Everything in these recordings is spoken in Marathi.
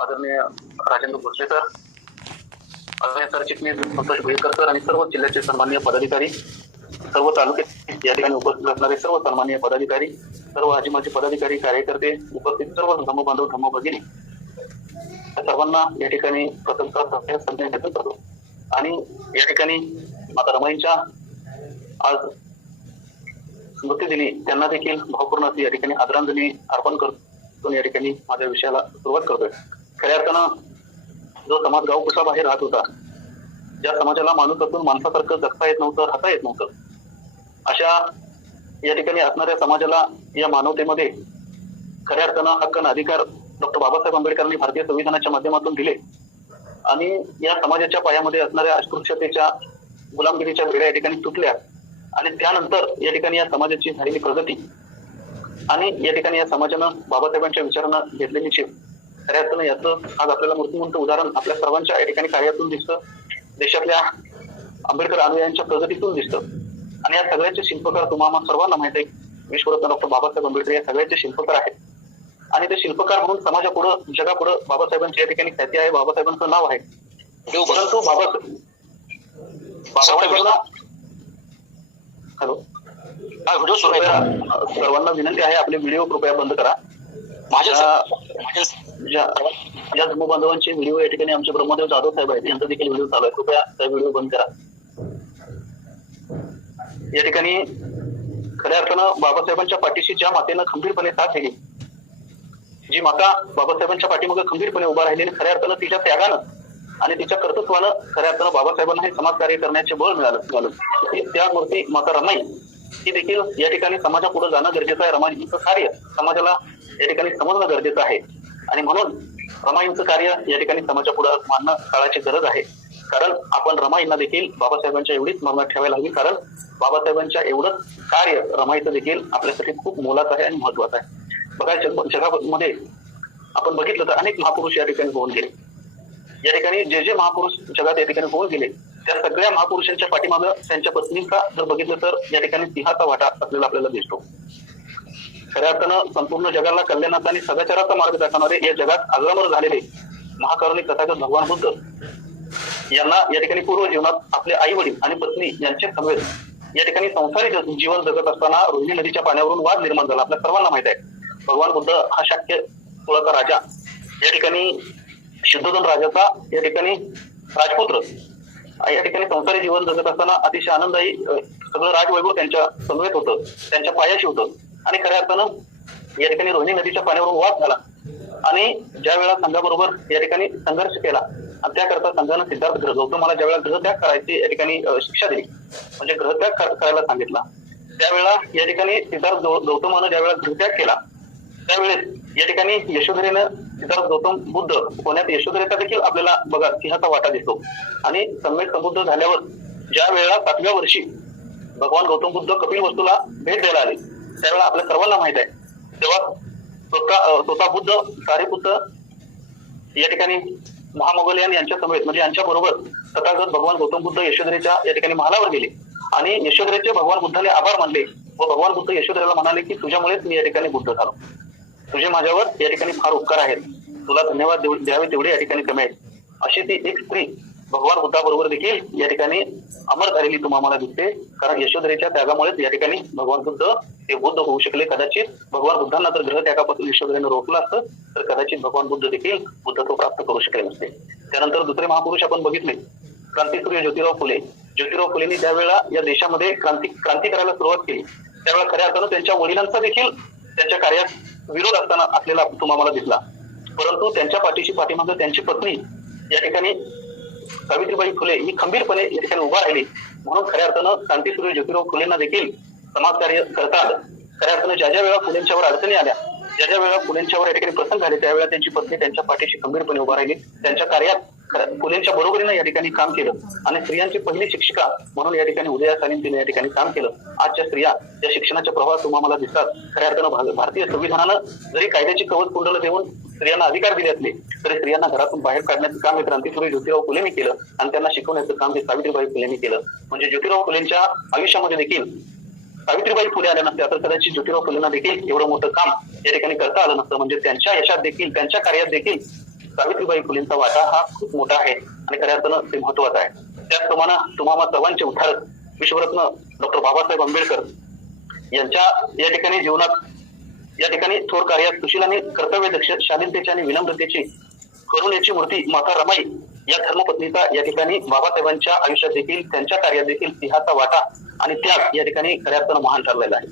आदरणीय राजेंद्र भोसले सर, आदरणीय सरचिटणीस संतोष भुईकर सर आणि सर्व जिल्ह्याचे सन्माननीय पदाधिकारी, सर्व तालुक्यात या ठिकाणी उपस्थित असणारे सर्व सन्माननीय पदाधिकारी, सर्व आजी माजी पदाधिकारी, कार्यकर्ते, उपस्थित सर्व धर्मबांधव धर्म भगिनी सर्वांना या ठिकाणी प्रथमतः संदेश व्यक्त करतो. आणि या ठिकाणी माता रमाईंच्या आज स्मृतिदिनी त्यांना देखील भावपूर्ण अशी या ठिकाणी आदरांजली अर्पण करतो. या ठिकाणी माझ्या विषयाला सुरुवात करतोय. खऱ्या अर्थानं जो समाज गाव कुशाबाहेर राहत होता, ज्या समाजाला माणूस असून माणसासारखं जगता येत नव्हतं, राहता येत नव्हतं, अशा या ठिकाणी असणाऱ्या समाजाला या मानवतेमध्ये खऱ्या अर्थानं हक्क आणि अधिकार डॉक्टर बाबासाहेब आंबेडकरांनी भारतीय संविधानाच्या माध्यमातून दिले. आणि या समाजाच्या पायामध्ये असणाऱ्या अस्पृश्यतेच्या गुलामगिरीच्या बेड्या या ठिकाणी तुटल्या. आणि त्यानंतर या ठिकाणी या समाजाची झालेली प्रगती आणि या ठिकाणी या समाजानं बाबासाहेबांच्या विचारांना घेतलेली शिफ, खऱ्या अर्थानं याचं आज आपल्याला मूर्तिमंत उदाहरण आपल्या सर्वांच्या या ठिकाणी कार्यातून दिसतं, देशातल्या आंबेडकर अनुयायांच्या प्रगतीतून दिसतं. आणि या सगळ्याचे शिल्पकार तुम्हाला सर्वांना माहित आहे, विश्वरत्न डॉक्टर बाबासाहेब आंबेडकर या सगळ्याचे शिल्पकार आहेत. आणि ते शिल्पकार म्हणून समाजापुढं जगापुढं बाबासाहेबांची या ठिकाणी ख्याती आहे, बाबासाहेबांचं नाव आहे. परंतु बाबासाहेबांना हॅलो व्हिडिओ सर्वांना विनंती आहे, आपले व्हिडिओ कृपया बंद करा. ज्या धर्मबांधवांचे व्हिडिओ या ठिकाणी आमचे ब्रह्मदेव जाधव साहेब आहेत, यांचा देखील व्हिडिओ चालू आहे, कृपया त्या व्हिडिओ बंद करा. या ठिकाणी खऱ्या अर्थानं बाबासाहेबांच्या पाठीशी ज्या मातेनं खंबीरपणे साथ दिली, जी माता बाबासाहेबांच्या पाठीमागे खंबीरपणे उभा राहिली, खऱ्या अर्थानं तिच्या त्यागानं आणि तिच्या कर्तृत्वानं खऱ्या अर्थानं बाबासाहेबांना हे समाजकार्य करण्याचे बळ मिळालं. त्या मूर्ती माता रमाई ही देखील या ठिकाणी समाजापुढे जाणं गरजेचं आहे. रमाईंचं कार्य समाजाला या ठिकाणी समजणं गरजेचं आहे. आणि म्हणून रमाईंचं कार्य या ठिकाणी समाजापुढे मानणं काळाची गरज आहे. कारण आपण रमाईंना देखील बाबासाहेबांच्या एवढीच स्मरणात ठेवायला हवी, कारण बाबासाहेबांच्या एवढंच कार्य रमाईचं देखील आपल्यासाठी खूप मोलाचं आहे आणि महत्वाचं आहे. बघा, जगामध्ये आपण बघितलं तर अनेक महापुरुष या ठिकाणी होऊन गेले. या ठिकाणी जे महापुरुष जगात या ठिकाणी होऊन गेले, त्या सगळ्या महापुरुषांच्या पाठीमागं त्यांच्या पत्नींचा जर बघितलं तर या ठिकाणी सिंहाचा वाटा असलेला आपल्याला दिसतो. खऱ्या अर्थानं संपूर्ण जगाला कल्याणाचा आणि सदाचाराचा मार्ग दाखवणारे, या जगात अग्रमर झालेले महाकारुणिक तथागत भगवान बुद्ध यांना या ठिकाणी पूर्व जीवनात आपले आई वडील आणि पत्नी यांचे समवेत या ठिकाणी संसारी जीवन जगत असताना रोहिणी नदीच्या पाण्यावरून वाद निर्माण झाला. आपल्या सर्वांना माहित आहे. भगवान बुद्ध हा शाक्य कुळाचा राजा, या ठिकाणी शुद्धोधन राजाचा या ठिकाणी राजपुत्र, या ठिकाणी संसारी जीवन जगत असताना अतिशय आनंददायी सगळं राजवैभव त्यांच्या समवेत होतं, त्यांच्या पायाशी होतं. आणि खऱ्या अर्थानं या ठिकाणी रोहिणी नदीच्या पाण्यावरून वाद झाला. आणि ज्या वेळा संघाबरोबर या ठिकाणी संघर्ष केला आणि त्याकरता संघानं सिद्धार्थ गौतमाला ज्या वेळा ग्रहत्याग करायची या ठिकाणी शिक्षा दिली, म्हणजे ग्रहत्याग करायला सांगितला, त्यावेळेला या ठिकाणी सिद्धार्थ गौतमानं ज्या वेळा ग्रहत्याग केला, त्यावेळेस या ठिकाणी यशोधरेनं सिद्धार्थ गौतम बुद्ध होण्यात यशोधरेचा देखील आपल्याला बघा सिंहाचा वाटा दिसतो. आणि सम्यक संबुद्ध झाल्यावर ज्या वेळेला 7व्या वर्षी भगवान गौतम बुद्ध कपिल वस्तूला भेट द्यायला आले, त्यावेळेला आपल्या सर्वांना माहित आहे, तेव्हा स्वतः बुद्ध सारीपुत्र या ठिकाणी महामोगलियान यांच्या समेत म्हणजे यांच्या बरोबर तथागत भगवान गौतम बुद्ध यशोधरेच्या या ठिकाणी महालावर गेले. आणि यशोधरेचे भगवान बुद्धाने आभार मानले व भगवान बुद्ध यशोधरेला म्हणाले की तुझ्यामुळेच मी या ठिकाणी बुद्ध झालो, तुझे माझ्यावर या ठिकाणी फार उपकार आहेत, तुला धन्यवाद द्यावे तेवढे या ठिकाणी कमी आहेत. अशी ती एक स्त्री भगवान बुद्धाबरोबर देखील या ठिकाणी अमर झालेली तुम्हाला दिसते. कारण यशोधरेच्या त्यागामुळेच या ठिकाणी भगवान बुद्ध हे बुद्ध होऊ शकले. कदाचित भगवान बुद्धांना जर ग्रह त्यागापासून यशोधरेनं रोखलं असतं तर कदाचित भगवान बुद्ध देखील बुद्धत्व प्राप्त करू शकले नसते. त्यानंतर दुसरे महापुरुष आपण बघितले, क्रांतिसूर्य ज्योतिराव फुले. ज्योतिराव फुलेंनी ज्या वेळेला या देशामध्ये क्रांती करायला सुरुवात केली, त्यावेळेला खऱ्या अर्थानं त्यांच्या वडिलांचा देखील त्यांच्या कार्यात विरोध असताना असलेला तुम्हाला दिसला. परंतु त्यांच्या पाठीमागे त्यांची पत्नी या ठिकाणी सावित्रीबाई फुले ही खंबीरपणे या ठिकाणी उभा राहिली. म्हणून खऱ्या अर्थानं क्रांतिसूर्य ज्योतिराव फुलेंना देखील समाजकार्य करता आलं. खऱ्या अर्थानं ज्या ज्या वेळा फुलेंच्यावर अडचणी आल्या, ज्या ज्या वेळा फुलेंच्यावर या ठिकाणी प्रसंग झाले, त्यावेळेला त्यांची पत्नी त्यांच्या पाठीशी खंबीरपणे उभा राहिली. त्यांच्या कार्यात फुलेंच्या बरोबरीनं या ठिकाणी काम केलं. आणि स्त्रियांची पहिली शिक्षिका म्हणून या ठिकाणी उदया सालीम तिने या ठिकाणी काम केलं. आजच्या स्त्रिया या शिक्षणाच्या प्रवाहात तुम्हाला दिसतात. खऱ्या अर्थानं भारतीय संविधानानं जरी कायद्याची कवच कुंडलं देऊन स्त्रियांना अधिकार दिले असले तरी स्त्रियांना घरातून बाहेर काढण्याचं काम हे क्रांतिसूर्य ज्योतिराव फुलेंनी केलं आणि त्यांना शिकवण्याचं काम हे सावित्रीबाई फुलेंनी केलं. म्हणजे ज्योतिराव फुलेंच्या आयुष्यामध्ये देखील सावित्रीबाई फुले आल्या नसत्या तर कदाचित ज्योतिराव फुलेंना देखील एवढं मोठं काम या ठिकाणी करता आलं नसतं. म्हणजे त्यांच्या यशात देखील त्यांच्या कार्यात देखील सावित्रीबाई फुलेंचा वाटा हा खूप मोठा आहे आणि खऱ्या अर्थानं ते महत्वाचं आहे. त्याचप्रमाणे तुम्हाला सर्वांचे उद्धारक विश्वरत्न डॉक्टर बाबासाहेब आंबेडकर यांच्या या ठिकाणी जीवनात या ठिकाणी थोर कार्यात सुशील आणि कर्तव्यदक्ष शालीनतेची आणि विनम्रतेची करुणेची मूर्ती माता रमाई या धर्मपत्नीचा या ठिकाणी बाबासाहेबांच्या आयुष्यात देखील त्यांच्या कार्यात देखील सिंहाचा वाटा आणि त्याग या ठिकाणी खऱ्या अर्थानं महान ठरलेला आहे.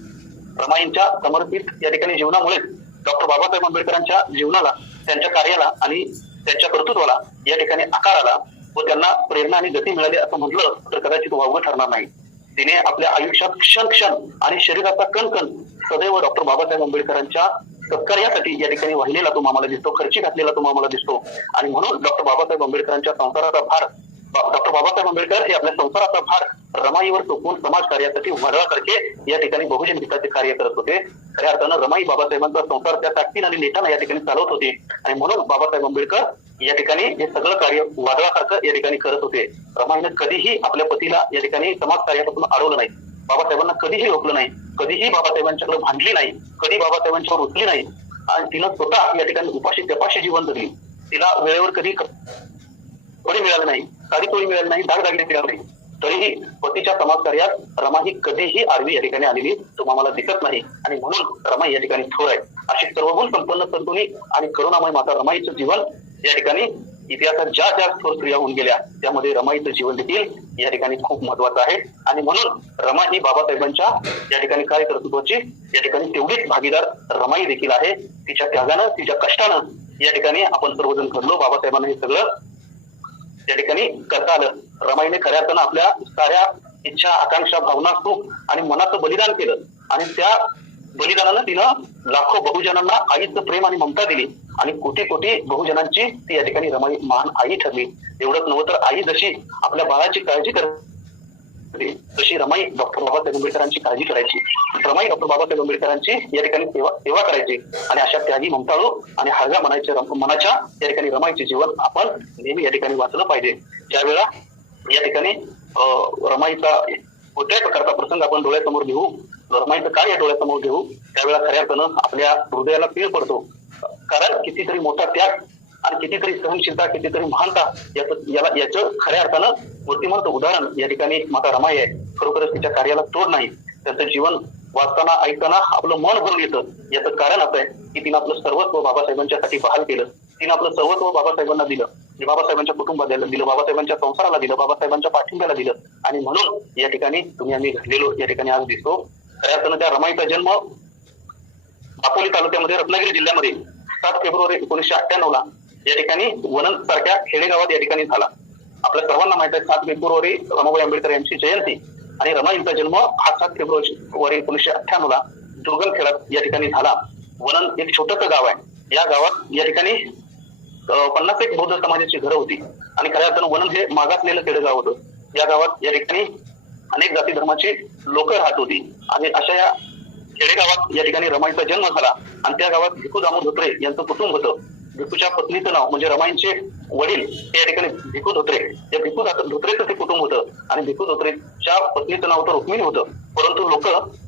रमाईंच्या समर्पित या ठिकाणी जीवनामुळे डॉक्टर बाबासाहेब आंबेडकरांच्या जीवनाला, त्यांच्या कार्याला आणि त्यांच्या कर्तृत्वाला या ठिकाणी आकार आला व त्यांना प्रेरणा आणि गती मिळाली असं म्हटलं तर कदाचित वावगं ठरणार नाही. तिने आपल्या आयुष्यात क्षण क्षण आणि शरीराचा कण कण सदैव डॉक्टर बाबासाहेब आंबेडकरांच्या सत्कार्यासाठी या ठिकाणी वाहिलेला तो आम्हाला दिसतो, खर्ची घातलेला तो आम्हाला दिसतो. आणि म्हणून डॉक्टर बाबासाहेब आंबेडकरांच्या संसाराचा भार, डॉक्टर बाबासाहेब आंबेडकर हे आपल्या संसाराचा भार रमाईवर सोपवून समाज कार्यासाठी वडवासारखे या ठिकाणी बहुजन हिताचे कार्य करत होते. खऱ्या अर्थानं रमाई बाबासाहेबांचा संसार त्या ताकदीने आणि नेटाने या ठिकाणी चालवत होते आणि म्हणून बाबासाहेब आंबेडकर या ठिकाणी हे सगळं कार्य वादळासारखं या ठिकाणी करत होते. रमाईनं कधीही आपल्या पतीला या ठिकाणी समाज कार्यापासून अडवलं नाही, बाबासाहेबांना कधीही रोखलं नाही, कधीही बाबासाहेबांच्याकडे भांडली नाही, कधी बाबासाहेबांच्यावर उचली नाही आणि तिनं स्वतः या ठिकाणी उपाशी तपाशी जीवन जगली. तिला वेळेवर कधी कपडे मिळाले नाही, साडी चोळी मिळाली नाही, दागदागिने मिळाले नाही, तरीही पतीच्या समाजकार्यात रमा ही कधीही आडवी या ठिकाणी आलेली तुम्हाला दिसत नाही आणि म्हणून रमाई या ठिकाणी थोर आहे. अशी सर्वगुण संपन्न सद्गुणी आणि करुणामय माता रमाईचं जीवन या ठिकाणी इतिहासात ज्या ज्या थोर स्त्रिया होऊन गेल्या त्यामध्ये रमाईचं जीवन देखील या ठिकाणी खूप महत्वाचं आहे आणि म्हणून रमा ही बाबासाहेबांच्या या ठिकाणी कार्यकर्तृत्वाची या ठिकाणी तेवढीच भागीदार रमाई देखील आहे. तिच्या त्यागानं, तिच्या कष्टानं या ठिकाणी आपण सर्वजण घडलो. बाबासाहेबांना हे सगळं या ठिकाणी करता आलं. रमाईने खऱ्या अर्थानं आपल्या साऱ्या इच्छा, आकांक्षा, भावना, सुख आणि मनाचं बलिदान केलं आणि त्या बलिदानानं तिनं लाखो बहुजनांना आईचं प्रेम आणि ममता दिली आणि कोटी कोटी बहुजनांची ती या ठिकाणी रमाई महान आई ठरली. एवढंच नव्हतं तर आई जशी आपल्या बाळाची काळजी करते तशी रमाई डॉक्टर बाबासाहेब आंबेडकरांची काळजी करायची. रमाई डॉक्टर बाबासाहेब आंबेडकरांची या ठिकाणी सेवा करायची आणि अशा त्यागी, ममताळू आणि हळव्या मनाच्या या ठिकाणी रमाईचे जीवन आपण नेहमी या ठिकाणी वाचलं पाहिजे. ज्यावेळा या ठिकाणी रमाईचा कोणत्याही प्रकारचा प्रसंग आपण डोळ्यासमोर घेऊ, रमाईचं कार्य डोळ्यासमोर घेऊ, त्यावेळेला खऱ्या अर्थानं आपल्या हृदयाला पीळ पडतो. कारण कितीतरी मोठा त्याग आणि कितीतरी सहनशीलता, कितीतरी महानता याचं खऱ्या अर्थानं मूर्तिमंत उदाहरण या ठिकाणी माता रमाई आहे. खरोखरच तिच्या कार्याला तोड नाही. त्यांचं जीवन वाचताना, ऐकताना आपलं मन भरून येतं. याचं कारण असं आहे की तिनं आपलं सर्वस्व बाबासाहेबांच्यासाठी बहाल केलं. तिनं आपलं सर्वस्व बाबासाहेबांना दिलं, बाबासाहेबांच्या कुटुंबाला दिलं, बाबासाहेबांच्या संसाराला दिलं, बाबासाहेबांच्या पाठिंब्याला दिलं आणि म्हणून या ठिकाणी तुम्ही आम्ही घडलेलो या ठिकाणी आज दिसतो. खऱ्या अर्थानं त्या रमाईचा जन्म दापोली तालुक्यामध्ये रत्नागिरी जिल्ह्यामध्ये 7 फेब्रुवारी 1998 या ठिकाणी वनंद सारख्या खेडेगावात या ठिकाणी झाला. आपल्या सर्वांना माहित आहे 7 फेब्रुवारी रमाबाई आंबेडकर यांची जयंती आणि रमाईंचा जन्म हा 7 फेब्रुवारी 1998 दुर्गमखेडात या ठिकाणी झाला. वनंद एक छोटंसं गाव आहे. या गावात या ठिकाणी 51 बौद्ध समाजाची घरं होती आणि खऱ्या अर्थानं वनंद हे मागासलेलं खेडेगाव होतं. या गावात या ठिकाणी अनेक जाती धर्माची लोक राहत होती आणि अशा या खेडेगावात या ठिकाणी रमाईचा जन्म झाला आणि त्या गावात भिकू दामू धोत्रे यांचं कुटुंब होतं. भिकूच्या पत्नीचं नाव म्हणजे रमाईंचे वडील हे या ठिकाणी भिकू धोत्रे, या भिकू धोत्रेचं ते कुटुंब होतं आणि भिकू धोत्रेच्या पत्नीचं नाव तर रुक्मिणी होतं. परंतु लोक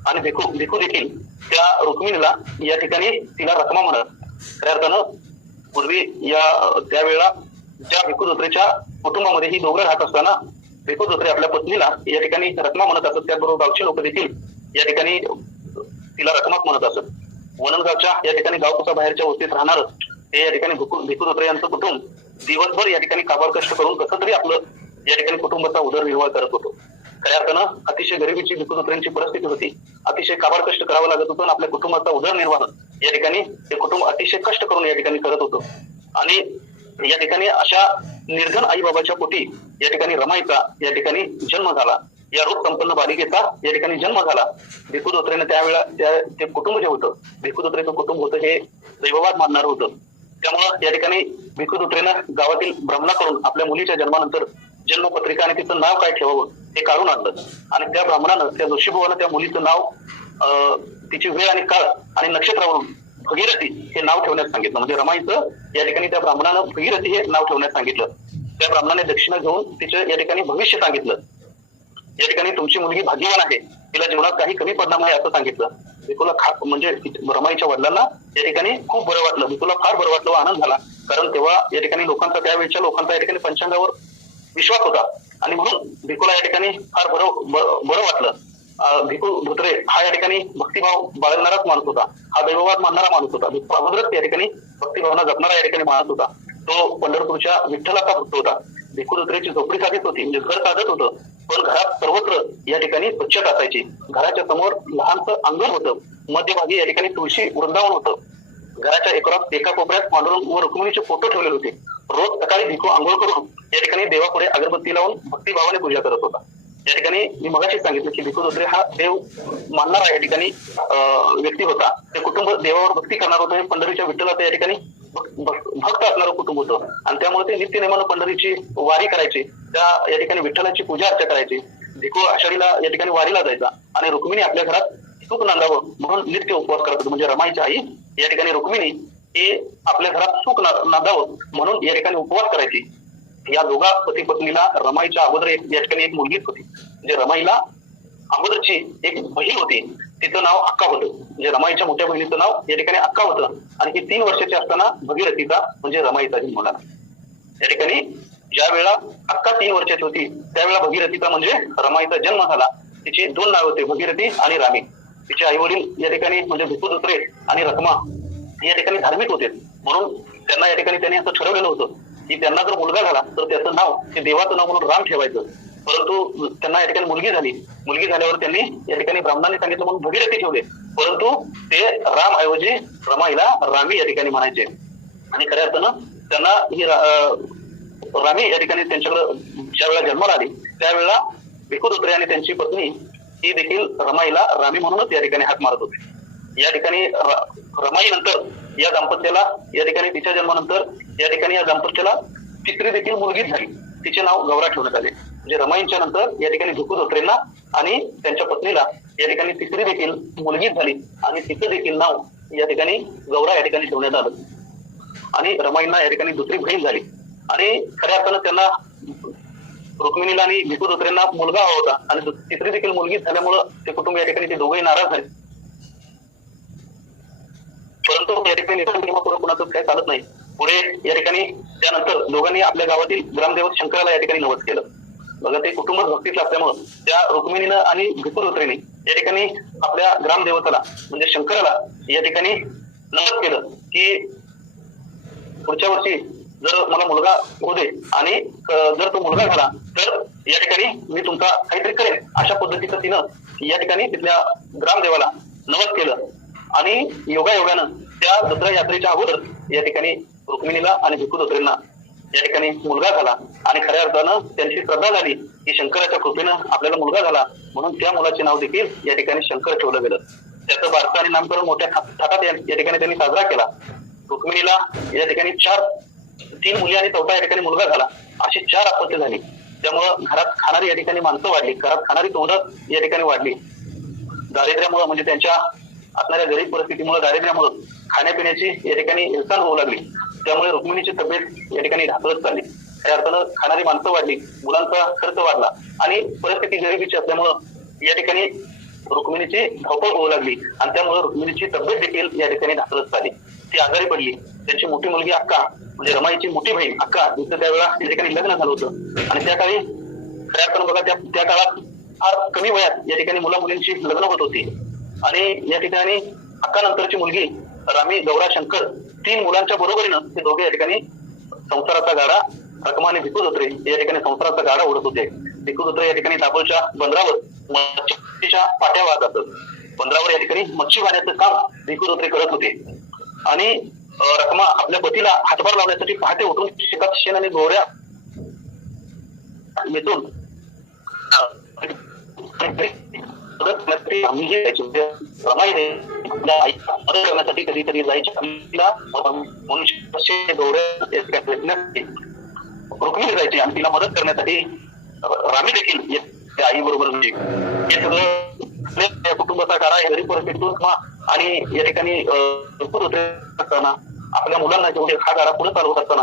आणि भिकू देखील त्या रुक्मिणीला या ठिकाणी तिला रखमा म्हणत. खऱ्या अर्थानं पूर्वी त्यावेळेला ज्या भिकू धोत्रेच्या कुटुंबामध्ये ही दोघं राहत असताना भिकू धोत्रे आपल्या पत्नीला या ठिकाणी रखमा म्हणत असत. त्याचबरोबर गावचे लोक देखील या ठिकाणी तिला रखमाच म्हणत असत. वनंदगावच्या या ठिकाणी गावकुसा बाहेरच्या वस्तीत राहणार हे या ठिकाणी भिकू धोत्रे यांचं कुटुंब दिवसभर या ठिकाणी काबाड कष्ट करून कसं तरी आपलं या ठिकाणी कुटुंबाचा उदरनिर्वाह करत होतो. खऱ्या अर्थानं अतिशय गरिबीची भिकू धोत्रेंची परिस्थिती होती. अतिशय काबाड कष्ट करावं लागत होतं आणि आपल्या कुटुंबाचा उदरनिर्वाह या ठिकाणी ते कुटुंब अतिशय कष्ट करून या ठिकाणी करत होतं आणि या ठिकाणी अशा निर्धन आई बाबाच्या पोटी या ठिकाणी रमाईचा या ठिकाणी जन्म झाला. या रोग संपन्न बालिकेचा या ठिकाणी जन्म झाला. भिकू धोत्रेने त्यावेळेला ते कुटुंब जे होतं, भिकू धोत्रेचं कुटुंब होतं हे दैववाद मानणार होतं. त्यामुळं या ठिकाणी भिकू धोत्रेनं गावातील ब्राह्मणाकडून आपल्या मुलीच्या जन्मानंतर जन्मपत्रिका आणि तिचं नाव काय ठेवावं हे काढून आणलं आणि त्या ब्राह्मणानं, त्या जोशीभावानं त्या मुलीचं नाव, तिची वेळ आणि काळ आणि नक्षत्रावरून भगीरथी हे नाव ठेवण्यास सांगितलं. म्हणजे रमाईचं या ठिकाणी त्या ब्राह्मणानं भगीरथी हे नाव ठेवण्यास सांगितलं. त्या ब्राह्मणाने दक्षिणा घेऊन तिचं या ठिकाणी भविष्य सांगितलं. या ठिकाणी तुमची मुलगी भाग्यवान आहे, तिला जीवनात काही कमी पडणार नाही असं सांगितलं. भिकूला म्हणजे रमाईच्या वडिलांना या ठिकाणी खूप बरं वाटलं, भिकूला फार बरं वाटलं, आनंद झाला कारण तेव्हा या ठिकाणी लोकांचा, त्यावेळच्या लोकांचा या ठिकाणी पंचांगावर विश्वास होता आणि म्हणून भिकूला या ठिकाणी फार बरं वाटलं. भिकू धोत्रे हा या ठिकाणी भक्तिभाव बाळगणाराच माणूस होता, हा दैववाद मानणारा माणूस होता, भिकू अगोदरच या ठिकाणी भक्तिभावना जपणारा या ठिकाणी माणूस होता. तो पंढरपूरच्या विठ्ठलाचा भक्त होता. भिकू धोत्रेची झोपडी साधत होती, म्हणजे घर साधत होतं, पण घरात सर्वत्र या ठिकाणी स्वच्छता असायची. घराच्या समोर लहानसं अंगण होतं, मध्यभागी या ठिकाणी तुळशी वृंदावन होतं. घराच्या एका कोपऱ्यात पांडुरंग व रुक्मिणीचे फोटो ठेवलेले होते. रोज सकाळी भिकू आंघोळ करून या ठिकाणी देवापुढे अगरबत्ती लावून भक्तिभावाने पूजा करत होता. या ठिकाणी मी मगाशी सांगितलं की भिकू धोत्रे हा देव मानणारा या ठिकाणी व्यक्ती होता. ते कुटुंब देवावर भक्ती करणार होतं. हे पंढरीच्या विठ्ठलाचं या ठिकाणी भक्त असणारं कुटुंब होतं आणि त्यामुळे ते नित्यनेमानं पंढरीची वारी करायचे, त्या या ठिकाणी विठ्ठलाची पूजा अर्चा करायची. भिकू आषाढीला या ठिकाणी वारीला जायचा आणि रुक्मिणी आपल्या घरात सुख नांदावं म्हणून नित्य उपवास करत होते. म्हणजे रमाईची आई या ठिकाणी रुक्मिणी हे आपल्या घरात सुख नांदावं म्हणून या ठिकाणी उपवास करायची. या दोघा पती पत्नीला रमाईच्या अगोदर या ठिकाणी एक मुलगीच होती. म्हणजे रमाईला अगोदरची एक बहीण होती, तिचं नाव अक्का होतं. म्हणजे रमाईच्या मोठ्या बहिणीचं नाव या ठिकाणी अक्का होतं आणि ही 3 वर्षाची असताना भगीरथीचा म्हणजे रमाईचा जन्म झाला. या ठिकाणी ज्या वेळेला अक्का 3 वर्षाची होती त्यावेळेला भगीरथीचा म्हणजे रमाईचा जन्म झाला. तिची 2 नावे होते, भगीरथी आणि रामी. तिचे आई वडील या ठिकाणी म्हणजे भिकू धोत्रे आणि रखमा या ठिकाणी धार्मिक होते, म्हणून त्यांना या ठिकाणी त्यांनी असं ठरवलेलं होतं की त्यांना जर मुलगा झाला तर त्याचं नाव ते देवाचं नाव म्हणून राम ठेवायचं. परंतु त्यांना या ठिकाणी मुलगी झाल्यावर त्यांनी या ठिकाणी ब्राह्मणांनी सांगितलं म्हणून भगीरथी ठेवले, परंतु ते राम ऐवजी रमाईला रामी या ठिकाणी म्हणायचे. आणि खऱ्या अर्थानं त्यांना ही रामी या ठिकाणी त्यांच्याकडे ज्या वेळेला जन्माला आली त्यावेळेला भिकू धोत्रे आणि त्यांची पत्नी ही देखील रमाईला रामी म्हणूनच या ठिकाणी हाक मारत होते. या ठिकाणी रमाई नंतर या दाम्पत्याला या ठिकाणी तिच्या जन्मानंतर या ठिकाणी या दाम्पत्याला तिसरी देखील मुलगीच झाली. तिचे नाव गौरा ठेवण्यात आले. म्हणजे रमाईंच्या नंतर या ठिकाणी भिकू धोत्रेंना आणि त्यांच्या पत्नीला या ठिकाणी तिसरी देखील मुलगीच झाली आणि तिचं देखील नाव या ठिकाणी गौरा या ठिकाणी ठेवण्यात आलं. आणि रमाईंना या ठिकाणी दुसरी बहीण झाली आणि खऱ्या अर्थानं त्यांना रुक्मिणीला आणि भिकू धोत्रेंना मुलगा हवा होता आणि तिसरी देखील मुलगी झाल्यामुळं ते कुटुंब या ठिकाणी ते दोघंही नाराज झाले. परंतु या ठिकाणी कुणाचं काही चालत नाही. पुढे या ठिकाणी त्यानंतर दोघांनी आपल्या गावातील ग्रामदेवत शंकराला या ठिकाणी नवस केलं. बघा ते कुटुंब भक्तीचं असल्यामुळं त्या रुक्मिणीनं आणि भिकू धोत्रेने या ठिकाणी आपल्या ग्रामदेवताला म्हणजे शंकराला या ठिकाणी नमस केलं की पुढच्या वर्षी जर मला मुलगा होऊ दे आणि जर तो मुलगा झाला तर या ठिकाणी मी तुमचा काहीतरी करेन, अशा पद्धतीचं तिनं या ठिकाणी तिथल्या ग्रामदेवाला नमस केलं. आणि योगायोगानं त्या दसरा यात्रेच्या अगोदर या ठिकाणी रुक्मिणीला आणि भिकू धोत्रेंना या ठिकाणी मुलगा झाला आणि खऱ्या अर्थानं त्यांची श्रद्धा झाली की शंकराच्या कृपेनं आपल्याला मुलगा झाला म्हणून त्या मुलाचे नाव देखील या ठिकाणी शंकर ठेवलं गेलं. त्याचं बारसं आणि नामकरण मोठ्या थाटात या ठिकाणी त्यांनी साजरा केला. रुक्मिणीला या ठिकाणी 3 मुली आणि 4था या ठिकाणी मुलगा झाला. अशी 4 अपत्य झाली. त्यामुळं घरात खाणारी या ठिकाणी माणसं वाढली, घरात खाणारी तोंडात या ठिकाणी वाढली. दारिद्र्यामुळे म्हणजे त्यांच्या असणाऱ्या गरीब परिस्थितीमुळे दारिद्र्यामुळे खाण्यापिण्याची या ठिकाणी हिरसाण होऊ लागली. त्यामुळे रुक्मिणीची तब्येत या ठिकाणी ढासळत चालली. खऱ्या अर्थानं खाणारी माणसं वाढली, मुलांचा खर्च वाढला आणि परिस्थिती गरिबीची असल्यामुळं या ठिकाणी रुक्मिणीची धावपळ होऊ लागली आणि त्यामुळे रुक्मिणीची तब्येत देखील या ठिकाणी ढासळत चालली. ती आजारी पडली. त्यांची मोठी मुलगी अक्का म्हणजे रमाईची मोठी बहीण अक्का तिचं त्यावेळेला या ठिकाणी लग्न झालं होतं आणि त्या काळी खऱ्या अर्थानं बघा त्या काळात फार कमी वयात या ठिकाणी मुला मुलींची लग्न होत होती आणि या ठिकाणी अक्का नंतरची मुलगी रामी गौरा शंकर 3 मुलांच्या बरोबरीनं ते दोघे या ठिकाणी संसाराचा गाडा रखमा आणि भिकू धोत्रे या ठिकाणी संसाराचा गाडा ओढत होते. भिकू धोत्रे या ठिकाणी दापोलच्या बंदरावर मच्छीच्या पाट्या वाहत असत. बंदरावर या ठिकाणी मच्छी वाहण्याचं काम भिकू धोत्रे करत होते आणि रखमा आपल्या पतीला हातभार लावण्यासाठी पहाटे उठून शेतात शेण आणि गोवऱ्या मिळून रमाईने मदत करण्यासाठी कधीतरी जायच्या रुक्मिणी जायची आणि तिला मदत करण्यासाठी रामी देखील आई बरोबर हे सगळं कुटुंबाचा गाडा गरीब परिस्थितीतून आणि या ठिकाणी असताना आपल्या मुलांना जेवढे हा गाडा पुढे चालवत असताना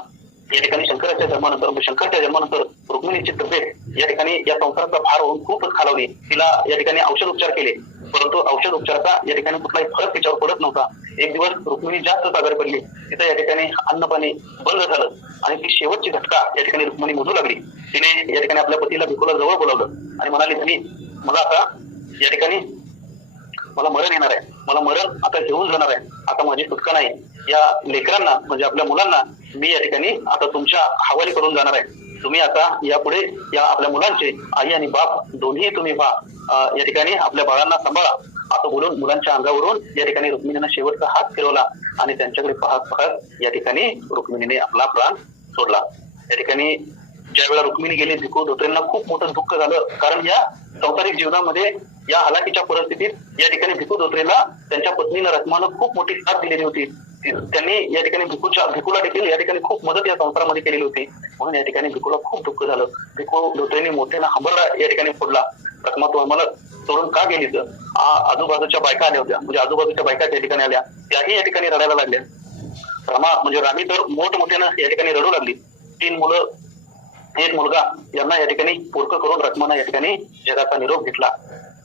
या ठिकाणी शंकरच्या जन्मानंतर रुक्मिणीची तब्येत या ठिकाणी या संसाराचा भार होऊन खूपच खालावली. तिला या ठिकाणी औषध उपचार केले परंतु औषध उपचाराचा या ठिकाणी कुठलाही फरक तिच्यावर पडत नव्हता. एक दिवस रुक्मिणी जास्त आजारी पडली, तिथं या ठिकाणी अन्न पाणी बंद झालं आणि ती शेवटची झटका या ठिकाणी रुक्मिणी मधू लागली. तिने या ठिकाणी आपल्या पतीला भिकूला जवळ बोलावलं आणि म्हणाली, धनी मला आता या ठिकाणी मला मरण येणार आहे, मला मरण आता घेऊन जाणार आहे, आता माझी सुटका नाही. या लेकरांना म्हणजे आपल्या मुलांना मी या ठिकाणी आता तुमच्या हवाली करून जाणार आहे. तुम्ही आता यापुढे या आपल्या मुलांचे आई आणि बाप दोन्ही तुम्ही व्हा, या ठिकाणी आपल्या बाळांना सांभाळा असं बोलून मुलांच्या अंगावरून या ठिकाणी रुक्मिणीने शेवटचा हात फिरवला आणि त्यांच्याकडे पाहत पाहत या ठिकाणी रुक्मिणीने आपला प्राण सोडला. या ठिकाणी ज्या वेळा रुक्मिणी गेली, भिकू धोत्रेंना खूप मोठं दुःख झालं, कारण या संसारिक जीवनामध्ये या हलाखीच्या परिस्थितीत या ठिकाणी भिकू धोत्रेला त्यांच्या पत्नीनं रखमानं खूप मोठी साथ दिलेली होती. त्यांनी या ठिकाणी भिकूला देखील या ठिकाणी खूप मदत या संसारामध्ये केलेली होती. म्हणून या ठिकाणी भिकूला खूप दुःख झालं. भिकू धोत्रेंनी मोठ्यानं हंबरडा या ठिकाणी फोडला, रखमा तू आम्हाला सोडून का गेली? तर आजूबाजूच्या बायका आल्या होत्या, म्हणजे आजूबाजूच्या बायका त्या ठिकाणी आल्या, त्याही या ठिकाणी रडायला लागल्या. रमा म्हणजे रामी तर मोठमोठ्यानं या ठिकाणी रडू लागली. 3 मुलं, एक मुलगा यांना या ठिकाणी पोरकं करून रखमानं या ठिकाणी जगाचा निरोप घेतला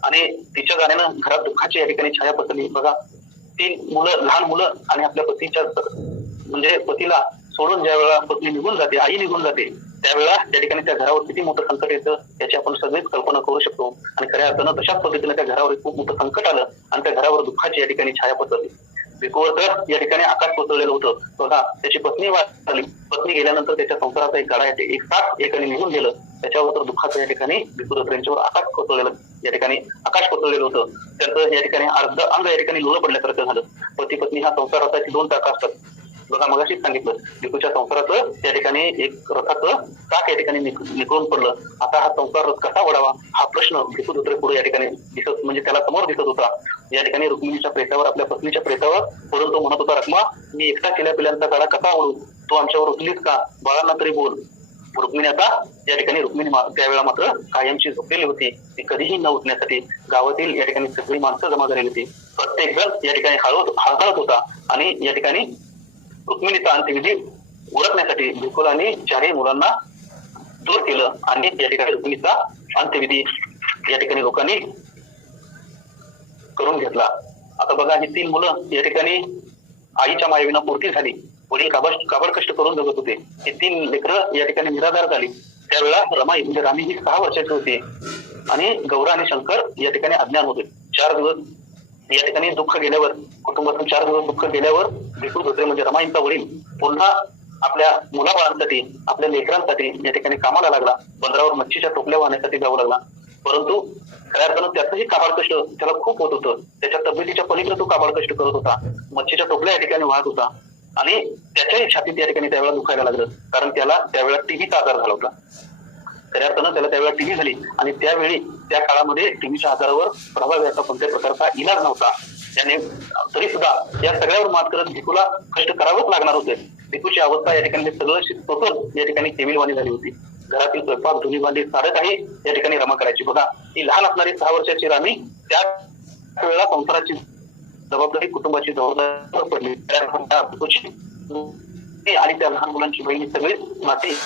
आणि तिच्या गाण्यानं घरात दुःखाची या ठिकाणी छाया पसरली. बघा, 3 मुलं, लहान मुलं आणि आपल्या पतीच्या म्हणजे पतीला सोडून ज्या वेळा पत्नी निघून जाते, आई निघून जाते, त्यावेळेला त्या ठिकाणी त्या घरावर किती मोठं संकट येतं याची आपण सगळीच कल्पना करू शकतो. आणि खऱ्या अर्थानं तशाच पद्धतीने त्या घरावर खूप मोठं संकट आलं आणि त्या घरावर दुःखाची या ठिकाणी छाया पसरली. भिकूवर तर या ठिकाणी आकाश कोसळलेलं होतं. बघा, त्याची पत्नी वाचली, पत्नी गेल्यानंतर त्याच्या संसाराचा एक गाडा एक साथ एकाने निघून गेलं, त्याच्यावर तर दुःखाचं या ठिकाणी भिकू त्यांच्यावर आकाश कोसळलेलं या ठिकाणी आकाश कोसळलेलं होतं. त्यांचं या ठिकाणी अर्ध अंग या ठिकाणी लोळ पडल्यासारखं झालं. पती पत्नी हा संसाराचा 2 चाक असतात. बघा, मगाशीच सांगितलं, भिकूच्या संसाराचं त्या ठिकाणी एक रथाचं चाक या ठिकाणी निघून पडलं. आता हा संसार रथ कसा वडावा हा प्रश्न भिकू धोत्रे पुढे या ठिकाणी दिसत, म्हणजे त्याला समोर दिसत होता. या ठिकाणी रुक्मिणीच्या प्रेतावर, आपल्या पत्नीच्या प्रेतावर पडून तो म्हणत होता, रखमा मी एकटा केल्या पिल्यांचा गाडा कसा ओढू, तू आमच्यावर उठलीस का, बाळांना तरी बोल. रुक्मिणी आता या ठिकाणी रुक्मिणी त्यावेळेला मात्र कायमची झोपलेली होती. ती कधीही न उठण्यासाठी गावातील या ठिकाणी सगळी माणसं जमा झालेली होती. प्रत्येक जण या ठिकाणी हळहळत होता आणि या ठिकाणी रुक्मिणीचा अंत्यविधी उरकण्यासाठी भिकूला आणि 4ही मुलांना दूर केलं आणि या ठिकाणी रुक्मिणीचा अंत्यविधी या ठिकाणी लोकांनी करून घेतला. आता बघा, ही 3 मुलं या ठिकाणी आईच्या मायेविना पूर्ती झाली. वडील काबड कष्ट करून जगत होते. ही 3 लेकरं या ठिकाणी निराधार झाली. त्यावेळेला रमाई म्हणजे रामी ही 6 वर्षाची होती आणि गौरा आणि शंकर या ठिकाणी अज्ञान होते. 4 दिवस या ठिकाणी दुःख गेल्यावर, कुटुंबातून 4 दिवस दुःख गेल्यावर भिकू धोत्रे म्हणजे रमाईंचा वडील पुन्हा आपल्या मुलाबाळांसाठी, आपल्या लेकरांसाठी या ठिकाणी कामाला लागला. बंदरावर मच्छीच्या टोपल्या वाहण्यासाठी जावं लागला. परंतु खऱ्या अर्थानं त्याचंही काबाड कष्ट त्याला खूप होत होतं. त्याच्या तब्येतीच्या पलीकडे तो काबाड कष्ट करत होता. मच्छीच्या टोपल्या या ठिकाणी वाहत होता आणि त्याच्याही छातीत या ठिकाणी त्यावेळेला दुखायला लागलं, कारण त्याला त्यावेळेला टीबीचा आजार झाला होता. खऱ्या अर्थानं त्याला त्यावेळेला टीबी झाली आणि त्यावेळी त्या काळामध्ये टीबीच्या आजारावर प्रभाव याचा कोणत्या प्रकारचा इलाज नव्हता. त्याने तरी सुद्धा या सगळ्यावर मात करत भिकूला कष्ट करावंच लागणार होते. भिकूची अवस्था या ठिकाणी सगळं स्वतः या ठिकाणी केविलवाणी झाली होती. घरातील स्वयंपाक, धुणी भांडी सारं काही या ठिकाणी रमा करायची. बघा, ही लहान असणारी 6 वर्षाची रामी त्या वेळेला संसाराची जबाबदारी, कुटुंबाची जबाबदारी पडली. आणि त्या लहान मुलांची बहिणी सगळी नाती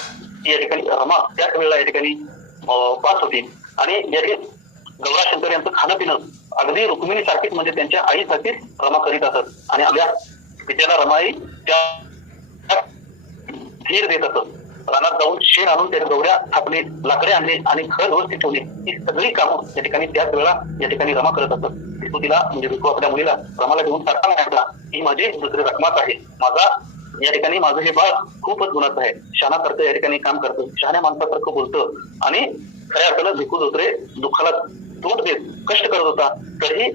या ठिकाणी रमा त्याच वेळेला या ठिकाणी पास होती. आणि या ठिकाणी गौरा शंकर यांचं खाणं पिणं अगदी रुक्मिणी सारखीच, म्हणजे त्यांच्या आईसारखीच रमा करीत असत आणि आपल्या पित्याला रमाई त्या धीर देत असत. रानात जाऊन शेण आणून त्या गौऱ्या थापणे, लाकडे आणले आणि घर व्यवस्थित ठेवले, ही सगळी कामं या ठिकाणी त्याच वेळेला या ठिकाणी रमा करत असत. भिकू तिला म्हणजे भिकू आपल्या मुलीला रमाला घेऊन सांगताना म्हटला, ही माझी दुसरी रखमाच आहे. या ठिकाणी माझं हे बाळ खूपच गुणाचं आहे, शहाणासारखं या ठिकाणी काम करतं, शहाण्या माणसासारखं बोलतं. आणि खऱ्या अर्थानं भिकू धोत्रे दुःखाला तोंड देत कष्ट करत होता, तरीही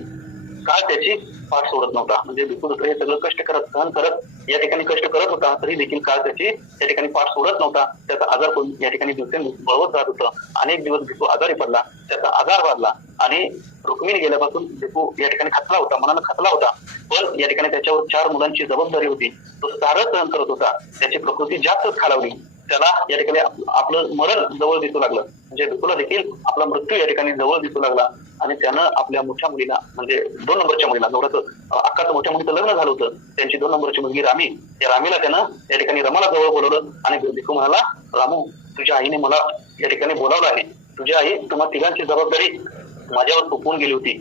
काळ त्याची पाठ सोडत नव्हता. म्हणजे भिकू धोत्रे हे सगळं कष्ट करत, सहन करत या ठिकाणी कष्ट करत होता, तरी देखील काळ त्याची या ठिकाणी पाठ सोडत नव्हता. त्याचा आजार पण या ठिकाणी दिवसेंदिवस बळवत जात होतं. अनेक दिवस भिकू आजारी पडला, त्याचा आजार वाढला आणि रुक्मिणी गेल्यापासून भिकू या ठिकाणी खचला होता, मनानं खचला होता. पण या ठिकाणी त्याच्यावर 4 मुलांची जबाबदारी होती. तो सारं सहन करत होता. त्याची प्रकृती जास्तच खालावली. त्याला या ठिकाणी आपलं मरण जवळ दिसू लागलं, म्हणजे भिकूला देखील आपला मृत्यू या ठिकाणी जवळ दिसू लागला. आणि त्यानं आपल्या मोठ्या मुलीला, म्हणजे 2 नंबरच्या मुलीला, नवऱ्याचं अक्काचं मोठ्या मुलीचं लग्न झालं होतं, त्यांची 2 नंबरची मुलगी रामी, या रामीला त्यानं या ठिकाणी रमाला जवळ बोलवलं आणि भिकू म्हणाला, रामू तुझ्या आईने मला या ठिकाणी बोलावलं आहे. तुझी आई तुम्हा तिघांची जबाबदारी माझ्यावर सोपवून गेली होती.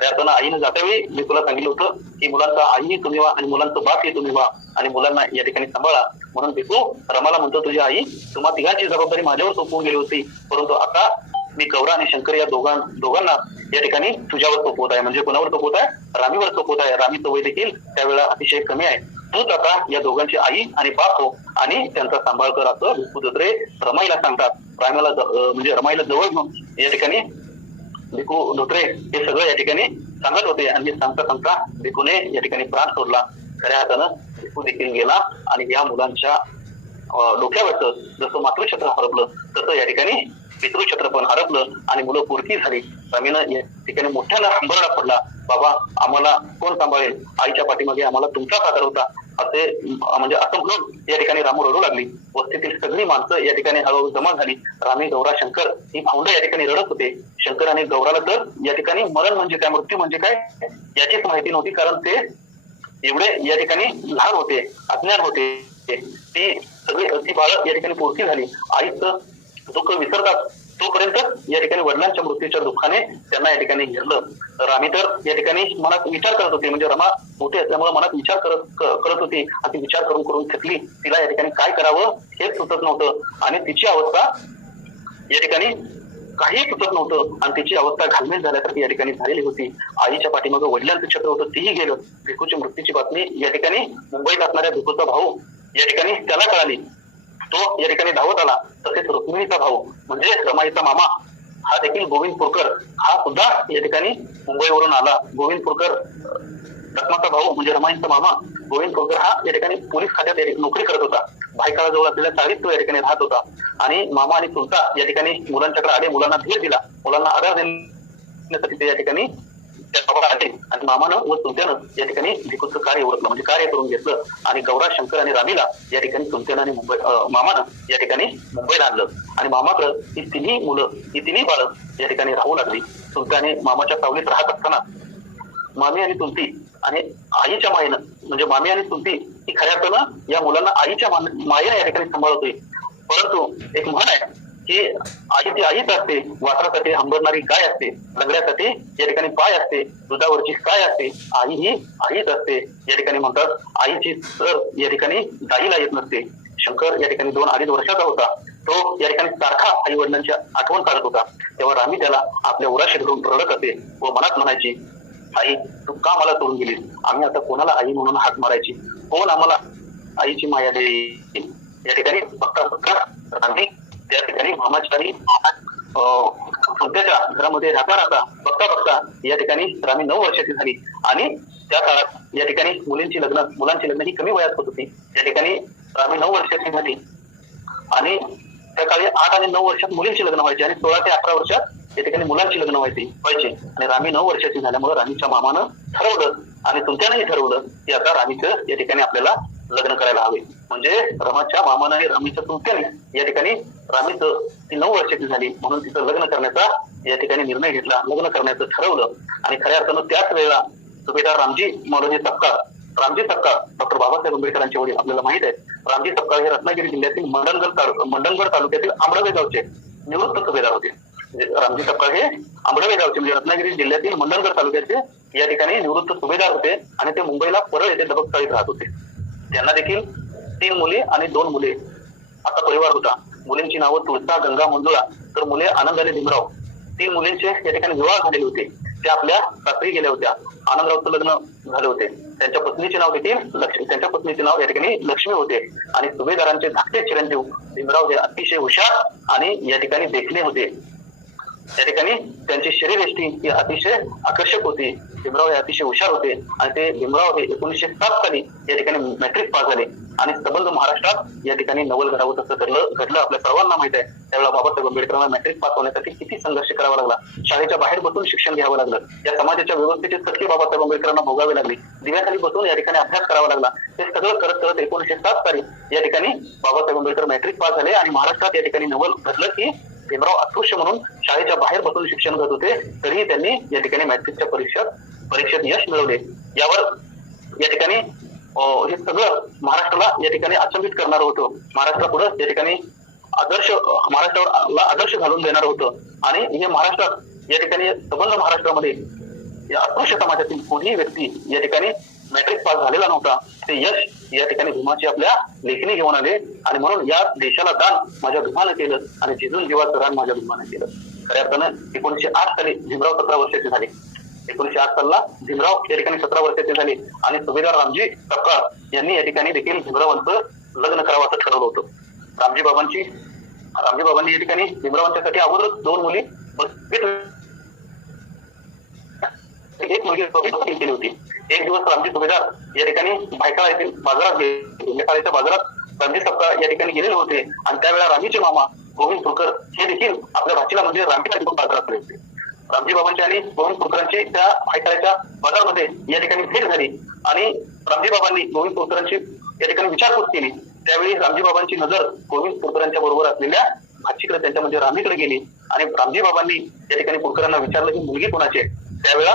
खऱ्या अर्थानं आईनं जातावेळी मी तुला सांगितलं होतं की मुलांचा आईही तुम्ही व्हा आणि मुलांचं बापही तुम्ही व्हा आणि मुलांना या ठिकाणी सांभाळा. म्हणून भिकू रमाला म्हणतो तुझी आई तुम्हा तिघांची जबाबदारी माझ्यावर सोपवून गेली होती, परंतु आता मी गौरा आणि शंकर या दोघांना या ठिकाणी तुझ्यावर सोपवत आहे. म्हणजे कोणावर सोपवत आहे? रामीवर सोपवत आहे. रामीचं वय देखील त्यावेळेला अतिशय कमी आहे. तूच आता या दोघांची आई आणि बाप हो आणि त्यांचा सांभाळ कर असं भिकू धोत्रे रमाईला सांगतात. रामाला म्हणजे रमाईला जवळ घेऊन या ठिकाणी भिकू धोत्रे हे सगळं या ठिकाणी सांगत होते आणि सांगता सांगता भिकूने या ठिकाणी प्राण सोडला. खऱ्या हातानं भिकू देखील गेला आणि या मुलांच्या डोक्यावरचं जसं मातृछत्र हरपलं तसं या ठिकाणी पितृछत्र पण हरपलं आणि मुलं पुरकी झाली. रामीनं या ठिकाणी मोठ्यानं हंबरडा पडला, बाबा आम्हाला कोण सांभाळेल, आईच्या पाठीमागे आम्हाला तुमचाच आधार होता असे म्हणजे असं म्हणून या ठिकाणी रामू रडू लागली. वस्तीतील सगळी माणसं या ठिकाणी हळूहळू जमा झाली. रामी गौरा शंकर ही भावंड या ठिकाणी रडत होते. शंकर आणि गौराला तर या ठिकाणी मरण म्हणजे काय, मृत्यू म्हणजे काय याचीच माहिती नव्हती, कारण ते एवढे या ठिकाणी लहान होते, अज्ञान होते. ती सगळी ती बाळ या ठिकाणी पोरकी झाली. आईचं दुःख विसरतात तोपर्यंत या ठिकाणी वडिलांच्या मृत्यूच्या दुःखाने त्यांना या ठिकाणी घेरलं. रामी तर या ठिकाणी मनात विचार करत होती, म्हणजे रमा मोठी असल्यामुळे मनात विचार करत होती आणि ती विचार करून करून थकली. तिला या ठिकाणी काय करावं हेच सुचत नव्हतं आणि तिची अवस्था या ठिकाणी काही सुचत नव्हतं आणि तिची अवस्था घालमेल झाल्यासारखी या ठिकाणी झालेली होती. आईच्या पाठीमागं वडिलांचं छत्र होतं, तेही गेलं. भिकूच्या मृत्यूची बातमी या ठिकाणी मुंबईत असणाऱ्या भिकूचा भाऊ या ठिकाणी त्याला कळाली. तो या ठिकाणी धावत आला. तसेच रुक्मिणीचा भाऊ म्हणजे रमाईचा मामा हा देखील गोविंदपूरकर हा सुद्धा या ठिकाणी मुंबईवरून आला. गोविंदपूरकर रत्नाचा भाऊ म्हणजे रमाईचा मामा गोविंदपूरकर हा या ठिकाणी पोलीस खात्यात नोकरी करत होता. भायखळाजवळ असलेल्या चाळीत तो या ठिकाणी राहत होता आणि मामा आणि चुलता या ठिकाणी मुलांच्याकडे आले, मुलांना धीर दिला, मुलांना आधार देण्यासाठी ते या ठिकाणी आले आणि मामानं व चुलत्यानं या ठिकाणी भिकूचं कार्य ओळखलं, म्हणजे कार्य करून घेतलं आणि गौरा शंकर आणि रामीला या ठिकाणी चुलत्यानं आणि मामानं या ठिकाणी मुंबईला आणलं आणि मामाकडं ही तिन्ही मुलं ही तिन्ही बाळं या ठिकाणी राहू लागली. चुलत्याने मामाच्या सावलीत राहत असताना मामी आणि चुलती आणि आईच्या मायेनं म्हणजे मामी आणि चुलती ही खऱ्या अर्थानं या मुलांना आईच्या मायेनं या ठिकाणी सांभाळतोय. परंतु एक म्हण आहे की आई ती आईच असते, वासरासाठी हंबरणारी गाय असते, लंगड्यासाठी या ठिकाणी पाय असते, दुधावरची काय असते, आई ही आईच असते. या ठिकाणी म्हणतात आईची सर या ठिकाणी गाईला येत नसते. शंकर या ठिकाणी 2-2.5 वर्षाचा होता. तो या ठिकाणी सारखा आई वडिलांची आठवण काढत होता. तेव्हा रामी त्याला आपल्या उराशी धरून रडत असे व मनात म्हणायची, आई तू का मला सोडून गेलीस, आम्ही आता कोणाला आई म्हणून हाक मारायची, कोण आम्हाला आईची माया देईल. या ठिकाणी बघता रामी त्या ठिकाणी मामाच्या आणि सध्याच्या घरामध्ये राहता बघता या ठिकाणी रामी 9 वर्षाची झाली आणि त्या काळात या ठिकाणी मुलांची लग्न ही कमी वयात होत होती. या ठिकाणी रामी 9 वर्षाची झाली आणि त्या काळी 8 आणि 9 वर्षात मुलींची लग्न व्हायची आणि 16 ते 18 वर्षात या ठिकाणी मुलांची लग्न व्हायची आणि रामी 9 वर्षाची झाल्यामुळे रामीच्या मामानं ठरवलं आणि चुलत्यानंही ठरवलं की आता रामीचं या ठिकाणी आपल्याला लग्न करायला हवे. म्हणजे रमाच्या मामानं आणि रामीच्या चुलत्याने या ठिकाणी रामीचं ती 9 वर्षाची झाली म्हणून तिचं लग्न करण्याचा या ठिकाणी निर्णय घेतला, लग्न करण्याचं ठरवलं. आणि खऱ्या अर्थानं त्याच वेळेला सुभेदार रामजी मौलवी सपकाळ डॉक्टर बाबासाहेब आंबेडकरांचे वडील आपल्याला माहित आहे. रामजी सपकाळ हे रत्नागिरी जिल्ह्यातील मंडणगड तालुक्यातील आंबडवे गावचे निवृत्त सुभेदार होते. रामजी सपकाळ हे आंबडवे गावचे म्हणजे रत्नागिरी जिल्ह्यातील मंडणगड तालुक्याचे या ठिकाणी निवृत्त सुभेदार होते आणि ते मुंबईला परळ येथे दबकचाळीत राहत होते. त्यांना देखील 3 मुली आणि 2 मुले असा परिवार होता. मुलींची नावं तुळसा, गंगा, मंजुळा तर मुले आनंद आणि भीमराव. 3 मुलींचे या ठिकाणी विवाह झालेले होते. त्या आपल्या सासरी गेल्या होत्या. आनंदरावचं लग्न झाले होते. त्यांच्या पत्नीचे नाव या ठिकाणी लक्ष्मी होते आणि सुभेदारांचे धाकटे चिरंजीव भीमराव हे अतिशय हुशार आणि या ठिकाणी देखणे होते. त्या ठिकाणी त्यांची शरीरयष्टी ही अतिशय आकर्षक होती. भीमराव हे अतिशय हुशार होते आणि ते भीमराव हे 1907 साली या ठिकाणी मॅट्रिक पास झाले आणि संबंध महाराष्ट्रात या ठिकाणी नवल घडावं तसं घडलं आपल्या सर्वांना माहित आहे. त्यावेळेला बाबासाहेब आंबेडकरांना मॅट्रिक पास होण्यासाठी किती संघर्ष करावा लागला, शाळेच्या बाहेर बसून शिक्षण घ्यावं लागलं, या समाजाच्या व्यवस्थेचे चटके बाबासाहेब आंबेडकरांना भोगावे लागले, दिव्याखाली बसून या ठिकाणी अभ्यास करावा लागला. हे सगळं करत 1907 साली या ठिकाणी बाबासाहेब आंबेडकर मॅट्रिक पास झाले आणि महाराष्ट्रात या ठिकाणी नवल घडलं की भीमराव अस्पृश्य म्हणून शाळेच्या बाहेर बसून शिक्षण घेत होते, तरीही त्यांनी या ठिकाणी मॅट्रिकच्या परीक्षेत यश मिळवले. यावर या ठिकाणी हे सगळं महाराष्ट्राला या ठिकाणी अचंबित करणार होतं. महाराष्ट्रापुढे या ठिकाणी महाराष्ट्राला आदर्श घालून देणार होतं आणि हे महाराष्ट्रात या ठिकाणी संबंध महाराष्ट्रामध्ये या अस्पृश्य समाजातील कोणीही व्यक्ती या ठिकाणी मॅट्रिक पास झालेला नव्हता. ते यश या ठिकाणी भीमाची आपल्या लेखीने घेऊन आले आणि म्हणून या देशाला दान माझ्या भीमानं केलं आणि झिजून जीवाचं दान माझ्या भीमानं केलं. खऱ्या अर्थानं 1908 साली भीमराव 17 वर्षाचे झाले. 1908 सालला भीमराव या ठिकाणी 17 वर्षाचे झाले आणि सुभेदार रामजी सपकाळ यांनी या ठिकाणी देखील भीमरावांचं लग्न करावं असं ठरवलं होतं. रामजी बाबांनी या ठिकाणी भीमरावांच्यासाठी अगोदर 2 मुली एक मुलगी केली होती. एक दिवस रामजी सुभेदार या ठिकाणी भायखळा येथील बाजारात गेले. बाजारात रामजी सपकाळ या ठिकाणी गेलेले होते आणि त्यावेळेला रामीचे मामा गोविंद फुलकर हे देखील आपल्या भाचीला म्हणजे रामीला बाजारात आले होते. रामजी बाबांची आणि गोविंद फुलकरांची त्या भायखळ्याच्या बाजारामध्ये या ठिकाणी भेट झाली आणि रामजी बाबांनी गोविंद फुलकरांची या ठिकाणी विचारपूस केली. त्यावेळी रामजी बाबांची नजर गोविंद फुलकरांच्या बरोबर असलेल्या भाचीकडे त्यांच्या म्हणजे रामीकडे गेली आणि रामजी बाबांनी या ठिकाणी फुलकरांना विचारलं की मुलगी कोणाची. त्यावेळेला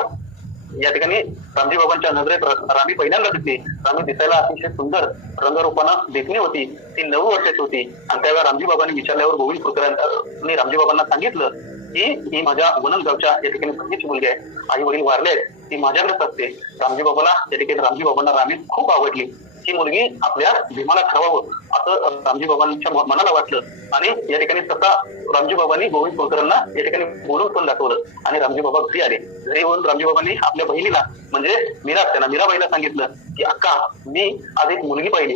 या ठिकाणी रामजी बाबांच्या नजरेत रामी पहिल्यांदा दिसली. रामी दिसायला अतिशय सुंदर रंगरूपानं देखणी होती. ती 9 वर्षाची होती आणि त्यावेळेला रामजी बाबांनी विचारल्यावर गोविंद फुलकरांनी रामजी बाबांना सांगितलं की ही माझ्या वनगावच्या या ठिकाणी बहिणीची मुलगी आहे. आई वडील वारले आहेत, ती माझ्याकडेच असते. रामजी बाबांना या ठिकाणी रामजी बाबांना रामी खूप आवडली. ही मुलगी आपल्या भीमाला ठरवावं असं रामजी बाबांच्या मनाला वाटलं आणि या ठिकाणी स्वतः रामजी बाबांनी गोविंद फुलकरांना या ठिकाणी बोलून पण दाखवलं आणि रामजी बाबा घरी आले. घरी येऊन रामजी बाबांनी आपल्या बहिणीला म्हणजे मीराबाईला सांगितलं की अक्का, मी आज एक मुलगी पाहिली.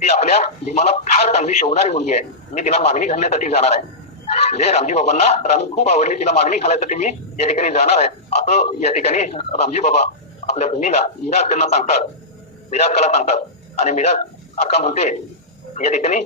ती आपल्या भीमाला फार चांगली शोभणारी मुलगी आहे. मी तिला मागणी घालण्यासाठी जाणार आहे. म्हणजे रामजी बाबांना रामी खूप आवडली, तिला मागणी घालायसाठी मी या ठिकाणी जाणार आहे असं या ठिकाणी रामजी बाबा आपल्या बहिणीला मीरा अक्कांना सांगतात. मीरा अक्काला सांगतात आणि मीरा अक्का म्हणते या ठिकाणी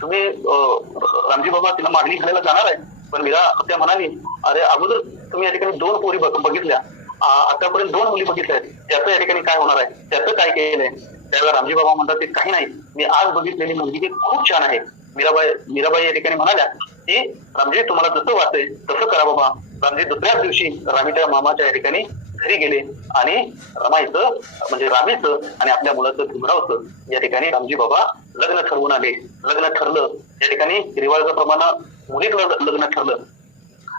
तुम्ही रामजी बाबा तिला मागणी घालायला जाणार आहे. पण मीरा त्या म्हणाली, अरे अगोदर तुम्ही या ठिकाणी 2 पोरी बघितल्या, आतापर्यंत 2 मुली बघितल्या आहेत, त्याचं या ठिकाणी काय होणार आहे, त्याचं काय केलंय. त्यावेळेला रामजी बाबा म्हणतात ते काही नाही, मी आज बघितलेली मुलगी ती खूप छान आहे. मीराबाई या ठिकाणी म्हणाल्या की रामजी तुम्हाला जसं वाटतंय तसं करा बाबा. रामजी दुसऱ्याच दिवशी रामीच्या मामाच्या या ठिकाणी घरी गेले आणि रमाईचं म्हणजे रामीचं आणि आपल्या मुलाचं भीमरावचं या ठिकाणी रामजी बाबा लग्न ठरवून आले. लग्न ठरलं या ठिकाणी रिवाजाप्रमाणे मुलीकडं लग्न ठरलं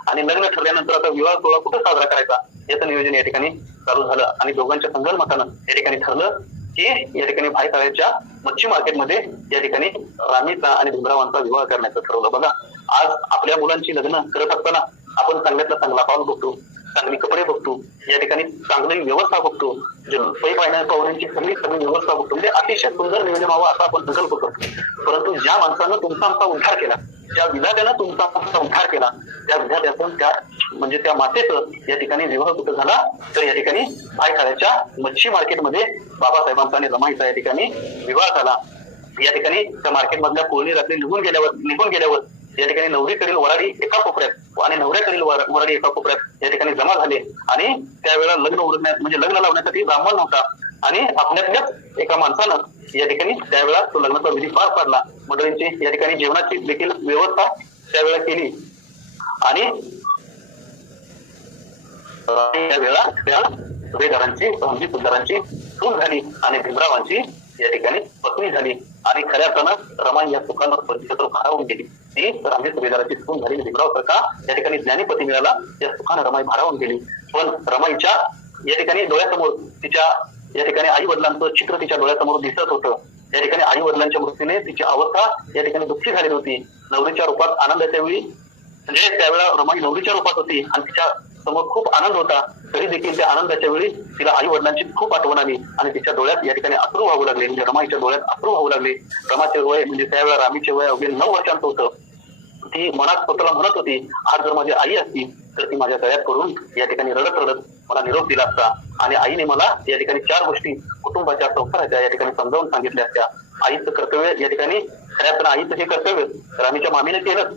आणि लग्न ठरल्यानंतर आता विवाह सोहळा कुठं साजरा करायचा याचं नियोजन या ठिकाणी चालू झालं आणि दोघांच्या संगनमतानं या ठिकाणी ठरलं की या ठिकाणी भायखळ्याच्या मच्छी मार्केटमध्ये या ठिकाणी रामीचा आणि भीमरावांचा विवाह करण्याचं ठरवलं. बघा, आज आपल्या मुलांची लग्न करत असताना आपण चांगल्यातला चांगला पाऊल बघतो, चांगले कपडे बघतो, या ठिकाणी चांगली व्यवस्था बघतो, पै पाहुण्यांची सगळी व्यवस्था बघतो. म्हणजे अतिशय सुंदर नियोजन व्हावं असा आपण संकल्प करतो. परंतु ज्या माणसानं तुमचा आमचा उद्धार केला, ज्या विधात्यानं तुमचा आमचा उद्धार केला, त्या विधात्यातून त्या मातेचं या ठिकाणी विवाह कुठं झाला तर या ठिकाणी भायखळ्याच्या मच्छी मार्केटमध्ये बाबासाहेबांचा आणि रमाईचा या ठिकाणी विवाह झाला. या ठिकाणी त्या मार्केटमधल्या कोळणी रात्री निघून गेल्यावर या ठिकाणी नवरीकडील वराडी एका कोपऱ्यात आणि नवऱ्याकडील वराडी एका कोपऱ्यात या ठिकाणी जमा झाले आणि त्यावेळेला लग्न लावण्यासाठी ब्राह्मण नव्हता आणि आपल्यातल्याच एका माणसानं या ठिकाणी त्यावेळेला तो लग्नाचा विधी पार पाडला. मंडळींची या ठिकाणी जेवणाची देखील व्यवस्था त्यावेळेला केली आणि त्यावेळेला त्या सुभेदारांची सुभेदारांची सून झाली आणि भीमरावांची या ठिकाणी पत्नी झाली आणि खऱ्या अर्थानं रमाई या सुखानं प्रतिशत्र भारावून गेली. ती रामजी सुभेदाराची सून झाली. भीमराव सारखा या ठिकाणी ज्ञानीपती मिळाला, या सुखानं रमाई भारावून गेली. पण रमाईच्या या ठिकाणी डोळ्यासमोर तिच्या या ठिकाणी आई वडिलांचं चित्र तिच्या डोळ्यासमोर दिसत होतं. या ठिकाणी आई वडिलांच्या मृत्यूने तिची अवस्था या ठिकाणी दुःखी झालेली होती. नवरीच्या रूपात आनंदाच्या वेळी म्हणजे त्यावेळेला रमाई नवरीच्या रूपात होती आणि तिच्या समोर खूप आनंद होता. तरी देखील त्या आनंदाच्या वेळी तिला आई वडिलांची खूप आठवण आली आणि तिच्या डोळ्यात या ठिकाणी अश्रू वाहू लागले. म्हणजे रमाईच्या डोळ्यात अश्रू वाहू लागले. रमाचे वय म्हणजे त्यावेळेला रामीचे वय अवघे 9 वर्षांचं होतं. ती मनात स्वतःला म्हणत होती, आज जर माझी आई असती तर ती माझ्या गळ्यात पडून या ठिकाणी रडत मला निरोप दिला असता आणि आईने मला या ठिकाणी 4 गोष्टी कुटुंबाच्या संसाराच्या या ठिकाणी समजावून सांगितल्या असत्या. आईचं कर्तव्य या ठिकाणी खऱ्या आईचं हे कर्तव्य रामीच्या मामीने केलं,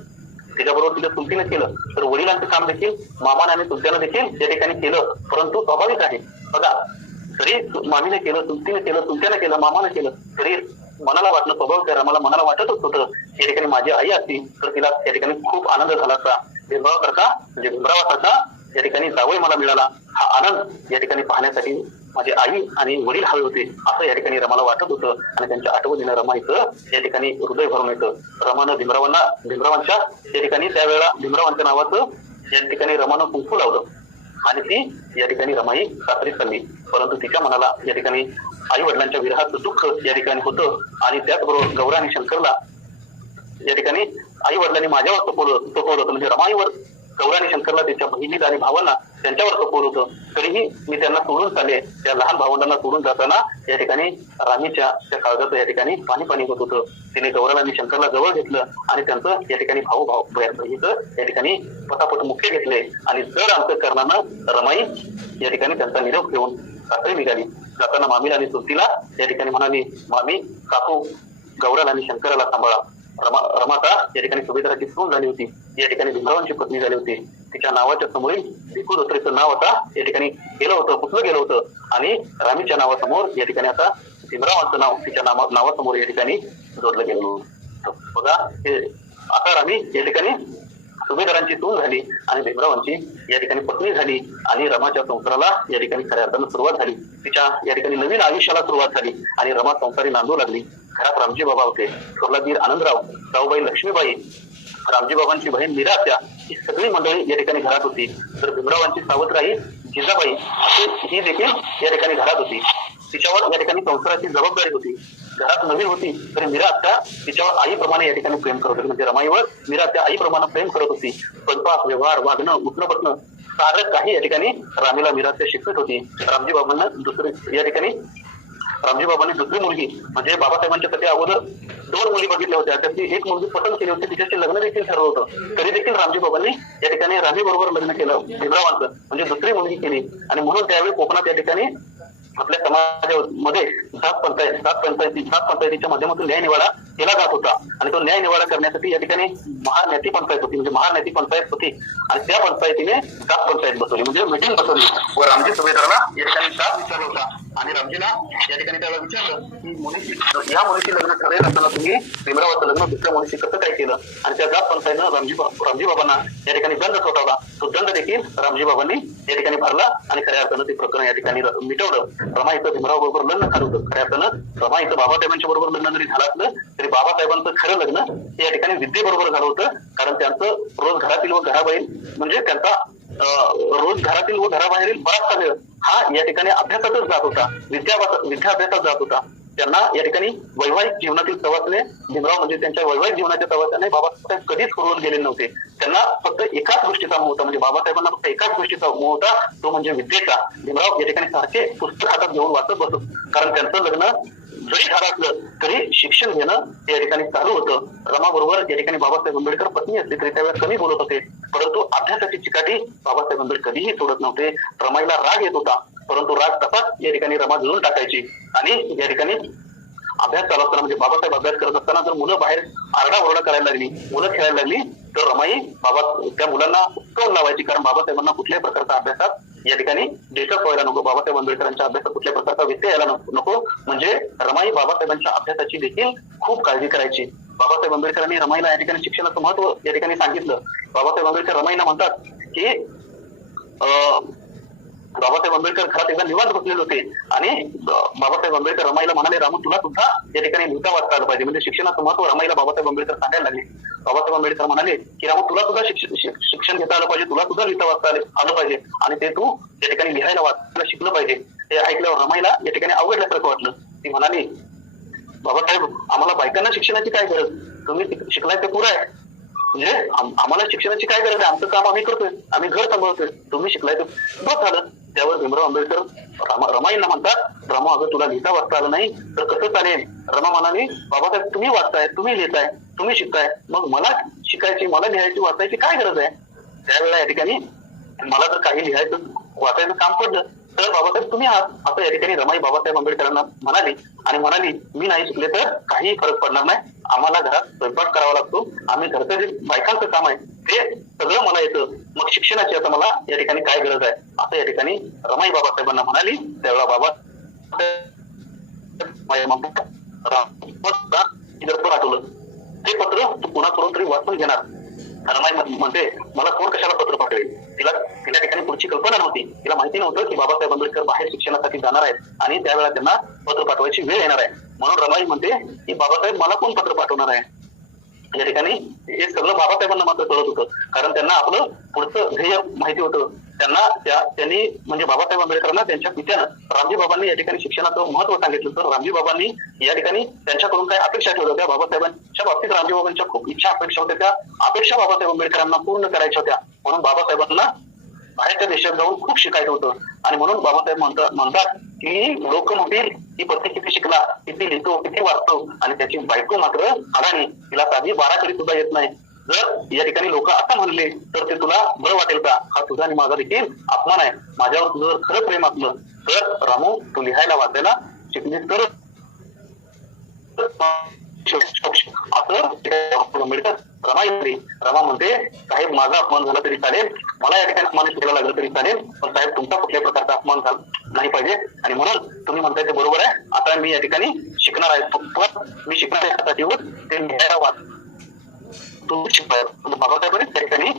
त्याच्याबरोबर तिच्या चुलतीनं केलं, तर वडिलांचं काम देखील मामाने आणि चुलत्यानं देखील या ठिकाणी केलं. परंतु स्वाभाविक आहे बघा, तरी मामीने केलं, चुलतीने केलं, चुलत्यानं केलं, मामानं केलं, तरी मनाला वाटणं स्वाभाविक आहे. मला मनाला वाटतच होतं या ठिकाणी माझी आई असती तर तिला या ठिकाणी खूप आनंद झाला असता. भीमरावासारखा या ठिकाणी जावई मला मिळाला, हा आनंद या ठिकाणी पाहण्यासाठी माझी आई आणि वडील हवे होते असं या ठिकाणी रमाला वाटत होतं आणि त्यांच्या आठवणीनं रमाईचं या ठिकाणी हृदय भरून येतं. रमानं भीमरावांच्या या ठिकाणी त्यावेळेला भीमरावांच्या नावाचं या ठिकाणी रमानं कुंकू लावलं आणि ती या ठिकाणी रमाई सासरी चालली. परंतु तिच्या मनाला या ठिकाणी आई वडिलांच्या विरहाचं दुःख या ठिकाणी होतं आणि त्याचबरोबर गौरा आणि शंकरला या ठिकाणी आई वडिलांनी माझ्यावर सोपवलं होतं, म्हणजे रमाईवर गौरा आणि शंकरला त्याच्या बहिणीला आणि भावांना त्यांच्यावर सोपवलं होतं. तरीही मी त्यांना सोडून चालले. त्या लहान भावंडांना सोडून जाताना या ठिकाणी रामीच्या त्या काळजाचं या ठिकाणी पाणी होत होतं. तिने गौराला आणि शंकरला जवळ घेतलं आणि त्यांचं या ठिकाणी बहिणीचं या ठिकाणी पटापट मुख्य घेतले आणि जड अंतःकरणानं रमाई या ठिकाणी त्यांचा निरोप घेऊन सासरी निघाली. जाताना मामीला आणि सुट्टीला या ठिकाणी म्हणाली, मामी काकू गौराला आणि शंकराला सांभाळा. रमाता या ठिकाणी सुभेदाराची सून झाली होती, या ठिकाणी भीमरावांची पत्नी झाली होती. तिच्या नावाच्या समोरील भिकू दत्रेचं नाव आता या ठिकाणी गेलं होतं, पुसलं गेलं होतं आणि रामीच्या नावासमोर या ठिकाणी आता भीमरावांचं नाव तिच्या नावासमोर या ठिकाणी जोडलं गेलं होतं. बघा हे आता रामी या ठिकाणी सुभेदारांची सून झाली आणि भीमरावांची या ठिकाणी पत्नी झाली आणि रमाच्या संसाराला या ठिकाणी खऱ्या अर्थानं सुरुवात झाली. तिच्या या ठिकाणी नवीन आयुष्याला सुरुवात झाली आणि रमा संसारी नांदू लागली. घरात रामजी बाबा होते, थोरलादीर आनंदराव, जाऊबाई लक्ष्मीबाई, रामजी बाबांची बहीण मीरात्या, ही सगळी मंडळी या ठिकाणी घरात होती. तर भीमरावांची सावत्राई जिजाबाई ही देखील या ठिकाणी घरात होती. तिच्यावर या ठिकाणी संसाराची जबाबदारी होती. घरात नवीन होती तरी मीरात्या तिच्यावर आईप्रमाणे या ठिकाणी प्रेम करत होती, म्हणजे रमाईवर मीरात्या आईप्रमाणे प्रेम करत होती. स्वयंपाक, व्यवहार, वागणं, उठणं बसणं सारं काही या ठिकाणी रामीला मीरात्या शिकवत होती. रामजी बाबांना दुसरी या ठिकाणी रामजी बाबांनी दुसरी मुलगी म्हणजे बाबासाहेबांच्या साठी अगोदर 2 मुली बघितल्या होत्या, त्यातली एक मुलगी पसंत केली होती, तिच्याशी लग्न देखील ठरवलं होतं. तरी देखील रामजी बाबांनी या ठिकाणी रामी बरोबर लग्न केलं भीमरावांचं, म्हणजे दुसरी मुलगी केली. आणि म्हणून त्यावेळी कोकणात या ठिकाणी आपल्या समाजामध्ये सात पंचायतीच्या माध्यमातून न्याय निवाडा केला जात होता आणि तो न्याय निवाडा करण्यासाठी या ठिकाणी महार पंचायत होती, म्हणजे महार पंचायत होती आणि त्या पंचायतीने सात पंचायत बसवली, म्हणजे मिटिंग बसवली व रामजी सुभेदाराला या ठिकाणी साथ विचारला होता. आणि रामजीला या ठिकाणी त्याला विचारलं की या मुलीशी लग्न ठरेल असताना तुम्ही भीमरावाचं लग्न दुसऱ्या मुलीशी कसं काय केलं. आणि त्या जात पंचायतीनं रामजी बाबांना या ठिकाणी दंड ठोठावला. तो दंड देखील रामजी बाबांनी या ठिकाणी भरला आणि खऱ्या अर्थानं ते प्रकरण या ठिकाणी मिटवलं. रमाईचं भीमराव बरोबर लग्न झालं होतं. खऱ्या अर्थानं रमाईचं बाबासाहेबांच्या बरोबर लग्न जरी झालं असलं तरी बाबासाहेबांचं खरं लग्न हे या ठिकाणी विद्येबरोबर झालं होतं. कारण त्यांचं रोज घरातील व घराबाहेर म्हणजे त्यांचा रोज घरातील व घराबाहेरील बराचसा वेळ हा या ठिकाणी अभ्यासातच जात होता, विद्याभ्यासात जात होता. त्यांना या ठिकाणी वैवाहिक जीवनातील प्रवासाने भीमराव म्हणजे त्यांच्या वैवाहिक जीवनाच्या प्रवासाने बाबासाहेब कधीच सोडून गेलेले नव्हते. त्यांना फक्त एकाच गोष्टीचा मोह होता, म्हणजे बाबासाहेबांना फक्त एकाच गोष्टीचा मोह होता, तो म्हणजे विद्येचा. भीमराव या ठिकाणी सारखे पुस्तक हातात घेऊन वाचत बसत, कारण त्यांचं लग्न जरी झालं असलं तरी शिक्षण घेणं या ठिकाणी चालू होतं. रमा बरोबर या ठिकाणी बाबासाहेब आंबेडकर पत्नी असली तरी त्यावेळेस कमी बोलत होते, परंतु अभ्यासाची चिकाटी बाबासाहेब आंबेडकर कधीही सोडत नव्हते. रमाईला राग येत होता, परंतु राग तसाच या ठिकाणी रमा जुळून टाकायची आणि या ठिकाणी अभ्यास चालू असताना म्हणजे बाबासाहेब अभ्यास करत असताना जर मुलं बाहेर आरडाओरडा करायला लागली, मुलं खेळायला लागली तर रमाई त्या मुलांना टोल लावायची, कारण बाबासाहेबांना कुठल्याही प्रकारचा अभ्यासात या ठिकाणी डिस्टर्ब व्हायला नको, बाबासाहेब आंबेडकरांच्या अभ्यासात कुठल्या प्रकारचा व्यत्यय यायला नको. म्हणजे रमाई बाबासाहेबांच्या अभ्यासाची देखील खूप काळजी करायची. बाबासाहेब आंबेडकरांनी रमाईला या ठिकाणी शिक्षणाचं महत्व या ठिकाणी सांगितलं. बाबासाहेब आंबेडकर रमाईला म्हणतात की बाबासाहेब आंबेडकर घरात एकदा निवांत बसलेले होते आणि बाबासाहेब आंबेडकर रमाईला म्हणाले, रामू तुला सुद्धा या ठिकाणी लिहिता वाचता आलं पाहिजे. म्हणजे शिक्षणाचं महत्व रमाईला बाबासाहेब आंबेडकर सांगायला लागले. बाबासाहेब आंबेडकर म्हणाले की रामू तुला सुद्धा शिक्षण घेता आलं पाहिजे, तुला सुद्धा लिहिता वाचता आलं पाहिजे आणि ते तू या ठिकाणी लिहायला वाचायला शिकलं पाहिजे. हे ऐकल्यावर रमाईला या ठिकाणी अवघडल्यासारखं वाटलं. ती म्हणाली, बाबासाहेब आम्हाला बायकांना शिक्षणाची काय गरज, तुम्ही शिकलाय ते पुरं आहे, म्हणजे आम्हाला शिक्षणाची काय गरज आहे, आमचं काम आम्ही करतोय, आम्ही घर सांभाळतोय, तुम्ही शिकलाय तर बस झालं. त्यावर भीमराव आंबेडकर रमाईंना म्हणतात, रमा अगं तुला लिहिता वाचता आलं नाही तर कसं चालेल. रमा म्हणाली, बाबासाहेब तुम्ही वाचताय, तुम्ही लिहिताय, तुम्ही शिकताय, मग मला शिकायची, मला लिहायची, वाचायची काय गरज आहे. त्यावेळेला या ठिकाणी मला जर काही लिहायचं वाचायचं काम पडलं तर बाबासाहेब तुम्ही आहात, असं या ठिकाणी रमाई बाबासाहेब आंबेडकरांना म्हणाली. आणि म्हणाली, मी नाही शिकले तर काही फरक पडणार नाही, आम्हाला घरात स्वयंपाक करावा लागतो, आम्ही घरचं जे बायकांचं काम आहे ते सगळं मला येतं, मग शिक्षणाची आता मला या ठिकाणी काय गरज आहे, असं या ठिकाणी रमाई बाबासाहेबांना म्हणाली. त्यावेळेला बाबा आठवलं ते पत्र तू कोणाकडून तरी वाचून घेणार. रमाई म्हणते, मला कोण कशाला पत्र पाठवेल. तिला ठिकाणी पुढची कल्पना नव्हती, तिला माहिती नव्हतं की बाबासाहेब आंबेडकर बाहेर शिक्षणासाठी जाणार आहेत आणि त्यावेळेला त्यांना पत्र पाठवायची वेळ येणार आहे. म्हणून रमाई म्हणते की बाबासाहेब मला कोण पत्र पाठवणार आहे. या ठिकाणी हे सगळं बाबासाहेबांना मात्र कळत होतं, कारण त्यांना आपलं पुढचं ध्येय माहिती होतं त्यांनी म्हणजे बाबासाहेब आंबेडकरांना त्यांच्या पित्यानं रामजी बाबांनी या ठिकाणी शिक्षणाचं महत्व सांगितलं होतं. रामजी बाबांनी या ठिकाणी त्यांच्याकडून काही अपेक्षा ठेवल्या होत्या. बाबासाहेबांच्या बाबतीत रामजी बाबांच्या खूप इच्छा अपेक्षा होत्या. त्या अपेक्षा बाबासाहेब आंबेडकरांना पूर्ण करायच्या होत्या. म्हणून बाबासाहेबांना बाहेरच्या देशात जाऊन खूप शिकायचं होतं. आणि म्हणून बाबासाहेब म्हणतात की लोक म्हणतील की पती किती शिकला, किती लिहितो, किती वाचतो, आणि त्याची बायको मात्र अडाणी, तिला साधी 12 कडी सुद्धा येत नाही. जर या ठिकाणी लोक असं म्हणले तर ते तुला बरं वाटेल का? हा तुझा आणि माझा देखील अपमान आहे. माझ्यावर तुझं जर खरं प्रेम असलं तर रामू तू लिहायला वाचायला शिकलीस तर असं आंबेडकर रमा म्हणते, साहेब माझा अपमान झाला तरी चालेल, मला या ठिकाणी अपमान शिकायला लागलं तरी चालेल, पण साहेब तुमचा कुठल्याही प्रकारचा अपमान झाला नाही पाहिजे. आणि म्हणून तुम्ही म्हणताय ते बरोबर आहे. आता मी या ठिकाणी शिकणार आहे. मी शिकणार आहे यासाठी ते लिहायला वाच तुम्ही शिकवायला. बाबासाहेबांनी त्या ठिकाणी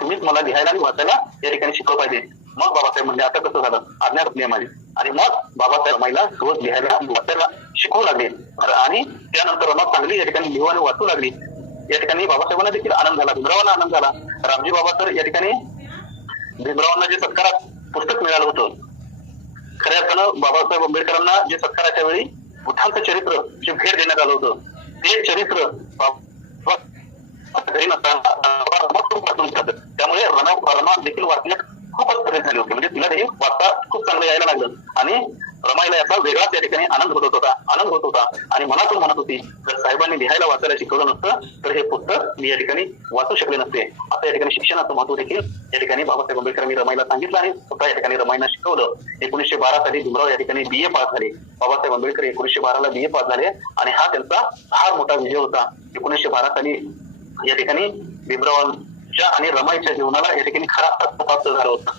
तुम्हीच मला लिहायला आणि वाचायला या ठिकाणी शिकवलं पाहिजे. मग बाबासाहेब म्हणजे आता कसं झालं, आज्ञा रचली आहे माझी. आणि मग बाबासाहेब रमाईला रोज लिहायला वाचायला शिकवू लागले. आणि त्यानंतर रमा चांगली या ठिकाणी लिहू आणि वाचू लागली. या ठिकाणी बाबासाहेबांना देखील आनंद झाला, भीमरावांना आनंद झाला. रामजी बाबा तर या ठिकाणी भीमरावांना जे सत्कारात पुस्तक मिळालं होतं, खऱ्या अर्थानं बाबासाहेब आंबेडकरांना जे सत्काराच्या वेळी बुद्धांचं चरित्र जे भेट देण्यात आलं होतं, ते चरित्र घरी नसताना त्यामुळे रमा देखील वाचण्यात खूपच प्रेरित झाली होती. म्हणजे तिला देखील वाचता खूप चांगलं यायला लागलं. आणि रमाईला याचा वेगळाच या ठिकाणी आनंद होत होता. आणि मनातून म्हणत होती, जर साहेबांनी लिहायला वाचायला शिकवलं नसतं तर हे पुस्तक मी या ठिकाणी वाचू शकले नसते. आता या ठिकाणी शिक्षणाचं महत्व देखील या ठिकाणी बाबासाहेब आंबेडकरांनी रमाईला सांगितलं आणि स्वतः या ठिकाणी रमाईला शिकवलं. 1912 साली भीमराव या ठिकाणी BA पास झाले. बाबासाहेब आंबेडकर 1912ला BA पास झाले. आणि हा त्यांचा फार मोठा विजय होता. 1912 साली या ठिकाणी भीमरावांच्या आणि रमाईच्या जीवनाला या ठिकाणी खरा अर्थ प्राप्त झाला होता.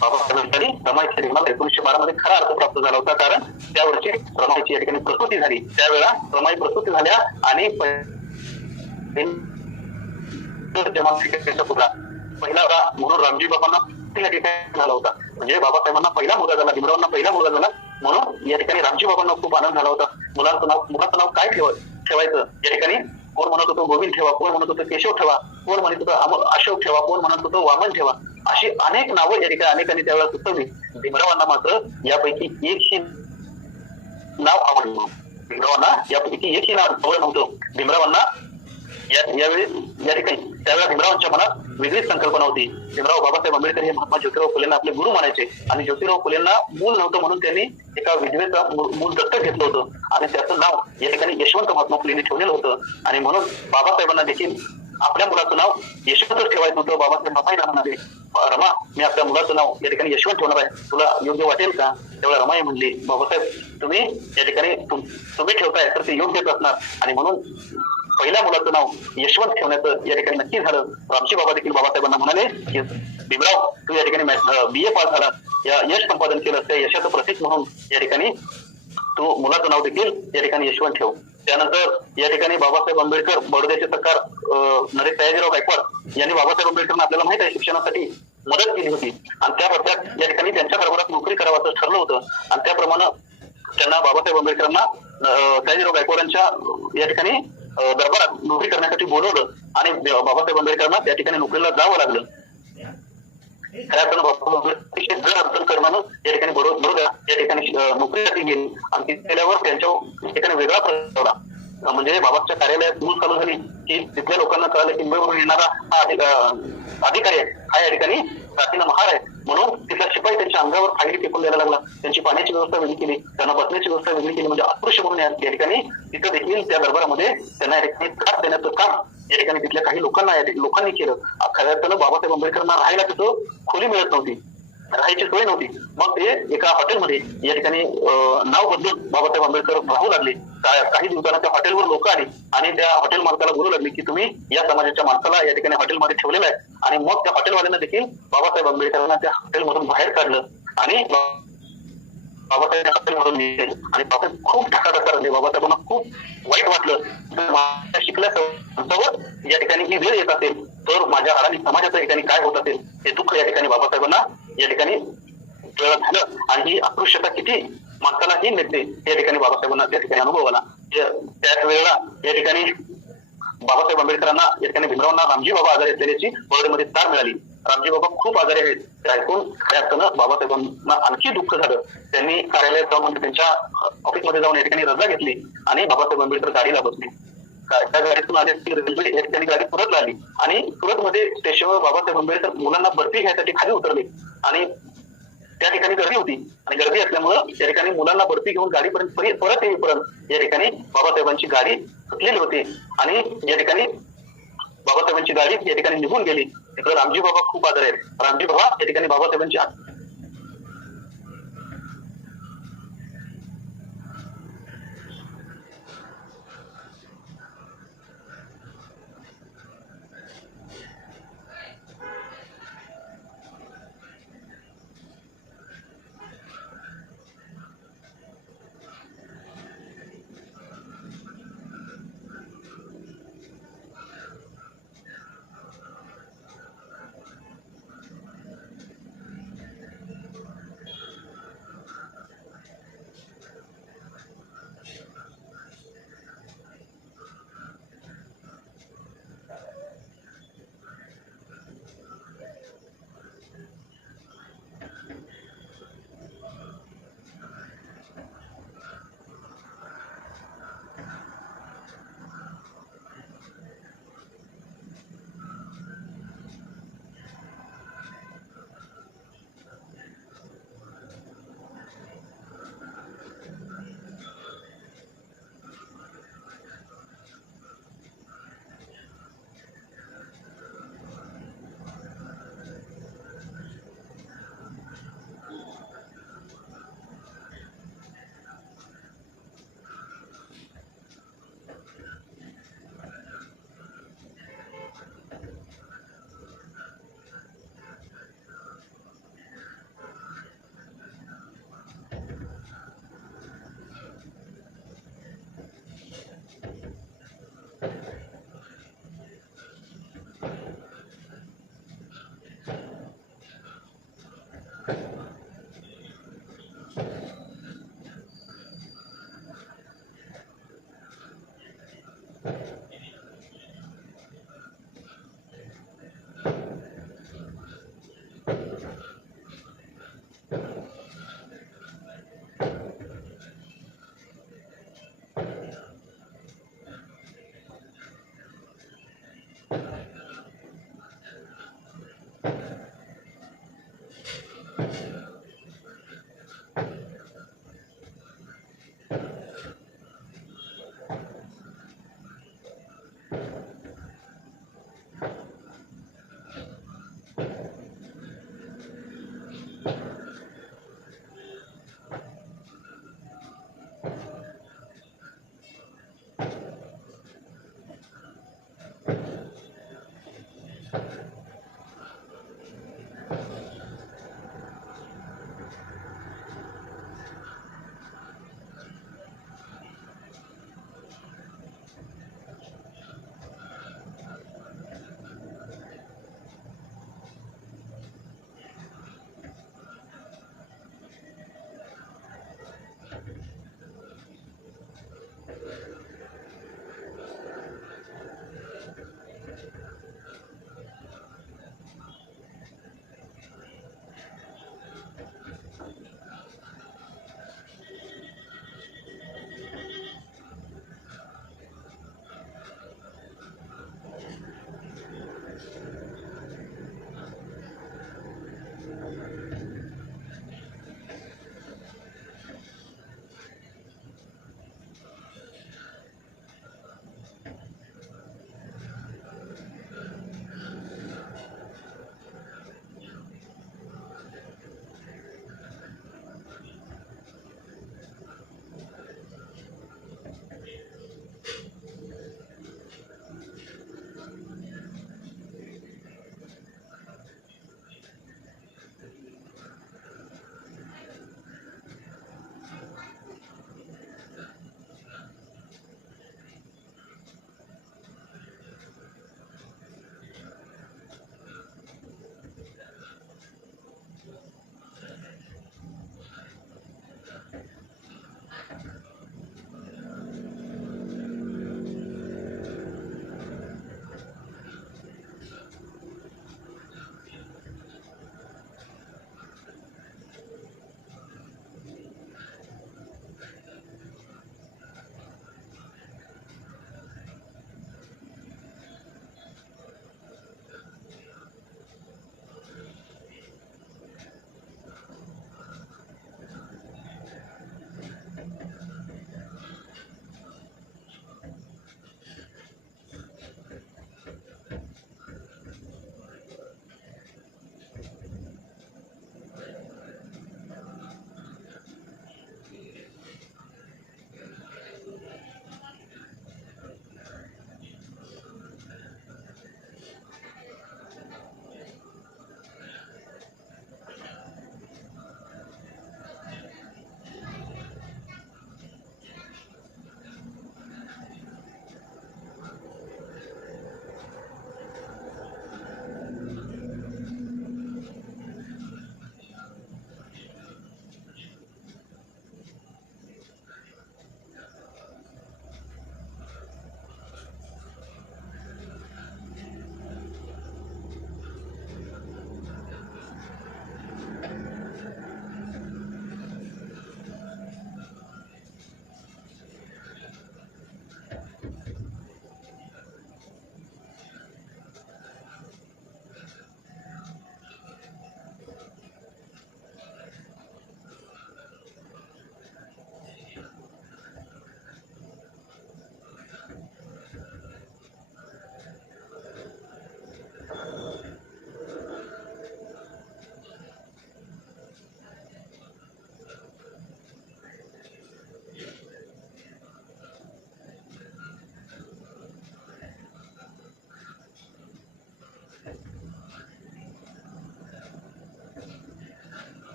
बाबासाहेबांनी रमाईच्या जीवनाला 1912 मध्ये खरा अर्थ प्राप्त झाला होता. कारण त्यावर्षी रमाईची या ठिकाणी प्रसूती झाली. त्यावेळेला रमाई प्रसूती झाल्या आणि पहिला म्हणून रामजी बाबांना या ठिकाणी झाला होता. म्हणजे बाबासाहेबांना पहिला मुलगा झाला, भीमरावांना पहिला मुलगा झाला. म्हणून या ठिकाणी रामजी बाबांना खूप आनंद झाला होता. मुलाचं नाव काय ठेवायचं या ठिकाणी कोण म्हणत होतं गोविंद ठेवा, कोण म्हणत होतं केशव ठेवा, कोण म्हणत होतं अशोक ठेवा, कोण म्हणत होतं वामन ठेवा, अशी अनेक नावं या ठिकाणी अनेकांनी त्यावेळेला सुचवली. भीमरावांना मात्र यापैकी एकही नाव आवडलं. भीमरावांना यापैकी एकही नाव आवडलं नव्हतं. भीमरावांना यावेळी या ठिकाणी त्यावेळेला भीमरावांच्या मनात वेगळीच संकल्पना होती. भीमराव बाबासाहेब आंबेडकर हे महात्मा ज्योतिराव फुलेंना आपले गुरु मानायचे. आणि ज्योतिराव फुलेंना मूल नव्हतं म्हणून त्यांनी एका विधवेचं मूल दत्तक घेतलं होतं. आणि त्याचं नाव या ठिकाणी यशवंत महात्मा फुलेंनी ठेवलेलं होतं. आणि म्हणून बाबासाहेबांना देखील आपल्या मुलाचं नाव यशवंतच ठेवायचं होतं. बाबासाहेब रमाईला म्हणाले, रमा मी आपल्या मुलाचं नाव या ठिकाणी यशवंत ठेवणार आहे, तुला योग्य वाटेल का? तेव्हा रमाई म्हणली, बाबासाहेब तुम्ही या ठिकाणी तुम्ही ठेवताय तर ते योग्यच असणार. आणि म्हणून पहिल्या मुलाचं नाव यशवंत ठेवण्याचं या ठिकाणी नक्की झालं. रामजी बाबा देखील बाबासाहेबांना म्हणाले की भीमराव तू या ठिकाणी BA पास झाला, या यश संपादन केलं, त्या यशाचं प्रतीक म्हणून या ठिकाणी तू मुलाचं नाव देखील या ठिकाणी यशवंत ठेव. त्यानंतर या ठिकाणी बाबासाहेब आंबेडकर बडोद्याचे सरकार नरेश सयाजीराव गायकवाड यांनी बाबासाहेब आंबेडकरांना आपल्याला माहित आहे शिक्षणासाठी मदत केली होती. आणि त्या पद्धत या ठिकाणी त्यांच्या दरबारात नोकरी करावं असं ठरलं होतं. आणि त्याप्रमाणे त्यांना बाबासाहेब आंबेडकरांना सयाजीराव गायकवाडांच्या या ठिकाणी दरबारात नोकरी करण्यासाठी बोलवलं. आणि बाबासाहेब आंबेडकरांना त्या ठिकाणी नोकरीला जावं लागलं. कर्मानं या ठिकाणी बडोदा या ठिकाणी नोकरीसाठी गेली. आणि तिथे गेल्यावर त्यांच्या ठिकाणी वेगळा प्रश्न होता. म्हणजे बाबाच्या कार्यालयात मूल चालू झाली की तिथल्या लोकांना कळलं की मुंबईवरून येणारा हा अधिकारी आहे, हा या ठिकाणी जातीनं महार आहे. म्हणून तिथला शिपाई त्यांच्या अंगावर फायली फेकून द्यायला लागला. त्यांची पाण्याची व्यवस्था वेगळी केली, त्यांना बसण्याची व्यवस्था वेगळी केली. म्हणजे अस्पृश्य म्हणून या ठिकाणी तिथं देखील त्या दरबारामध्ये त्यांना या ठिकाणी त्रास देण्याचं काम या ठिकाणी तिथल्या काही लोकांनी केलं. खऱ्या अर्थानं बाबासाहेब आंबेडकरांना राहायला तिथं खोली मिळत नव्हती, राहायची सोय नव्हती. मग ते एका हॉटेलमध्ये या ठिकाणी नाव बदलून बाबासाहेब आंबेडकर राहू लागले. काही दिवसांना त्या हॉटेलवर लोक आली आणि त्या हॉटेल मालकाला बोलू लागले की तुम्ही या समाजाच्या माणसाला या ठिकाणी हॉटेलमध्ये ठेवलेलं आहे. आणि मग त्या हॉटेलवाल्यांना देखील बाबासाहेब आंबेडकरांना त्या हॉटेलमधून बाहेर काढलं आणि बाबासाहेब हॉटेलमधून नेले. आणि बाबासाहेब खूप ढाकाढाका झाले. बाबासाहेबांना खूप वाईट वाटलं. शिकल्यासोबत या ठिकाणी ही वेळ येत असेल तर माझ्या अडाणी समाजाच्या ठिकाणी काय होत असेल हे दुःख या ठिकाणी बाबासाहेबांना या ठिकाणी झालं. आणि ही अस्पृश्यता किती माणसाला ही मिळते या ठिकाणी बाबासाहेबांना त्या ठिकाणी अनुभव आला. त्याच वेळेला या ठिकाणी बाबासाहेब आंबेडकरांना या ठिकाणी भीमरावांना रामजी बाबा आजारी असलेल्याची बरोडीमध्ये तार मिळाली. रामजी बाबा खूप आजारी आहेत ते ऐकून खऱ्या अर्थानं बाबासाहेबांना आणखी दुःख झालं. त्यांनी कार्यालयात जाऊन म्हणजे त्यांच्या ऑफिसमध्ये जाऊन या ठिकाणी रजा घेतली आणि बाबासाहेब आंबेडकर गाडीला बसले. त्या गाडीतून आले ती रेल्वे या ठिकाणी गाडी सुरतला आली आणि सुरतमध्ये स्टेशनवर बाबासाहेब आंबेडकर मुलांना बर्फी घ्यायसाठी खाली उतरले आणि त्या ठिकाणी गर्दी होती आणि गर्दी असल्यामुळं त्या ठिकाणी मुलांना बर्फी घेऊन गाडीपर्यंत परत येईपर्यंत या ठिकाणी बाबासाहेबांची गाडी सुटलेली होती आणि या ठिकाणी बाबासाहेबांची गाडी या ठिकाणी निघून गेली. तिकडे रामजी बाबा खूप आदर आहेत. रामजी बाबा या ठिकाणी बाबासाहेबांची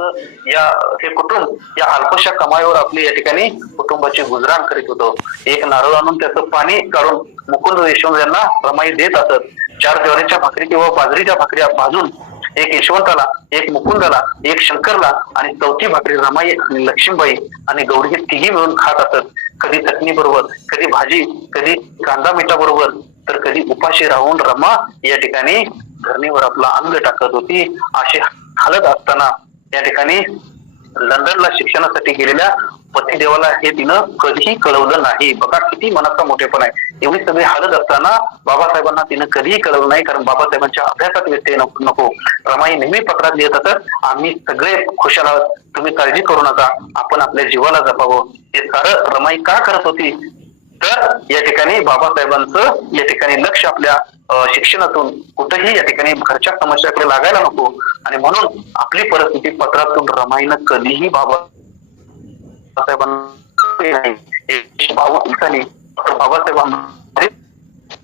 बाबासाहेबांचं हे कुटुंब या अल्पशा कमाईवर आपली या ठिकाणी कुटुंबाची गुजराण करीत होतं. एक नारळ आणून त्याचं पाणी काढून मुकुंद यशवंत यांना रमाई देत असत. 4 ज्वारीच्या भाकरी किंवा बाजरीच्या भाकरी भाजून एक यशवंताला, एक मुकुंदाला, एक शंकरला आणि 4थी भाकरी रमाई आणि लक्ष्मीबाई आणि गौरी हे तिघी मिळून खात असत. कधी चटणी बरोबर, कधी भाजी, कधी कांदा मिठा बरोबर, तर कधी उपाशी राहून रमा या ठिकाणी धरणीवर आपला अंग टाकत होती. अशी हालत असताना या ठिकाणी लंडनला शिक्षणासाठी गेलेल्या पतिदेवाला हे तिनं कधीही कळवलं नाही. बघा किती मनाचा मोठेपण आहे. एवढी सगळी हालत असताना बाबासाहेबांना तिनं कधीही कळवलं नाही, कारण बाबासाहेबांच्या अभ्यासात व्यत्यय नको. रमाई नेहमी पत्रात लिहित असत, आम्ही सगळे खुशाल आहोत, तुम्ही काळजी करू नका, आपण आपल्या जीवाला जपावं. हे सारं रमाई का करत होती, तर या ठिकाणी बाबासाहेबांचं या ठिकाणी लक्ष आपल्या शिक्षणातून कुठेही या ठिकाणी घरच्या समस्याकडे लागायला नको, आणि म्हणून आपली परिस्थिती पत्रातून रमाईनं कधीही बाबासाहेबांना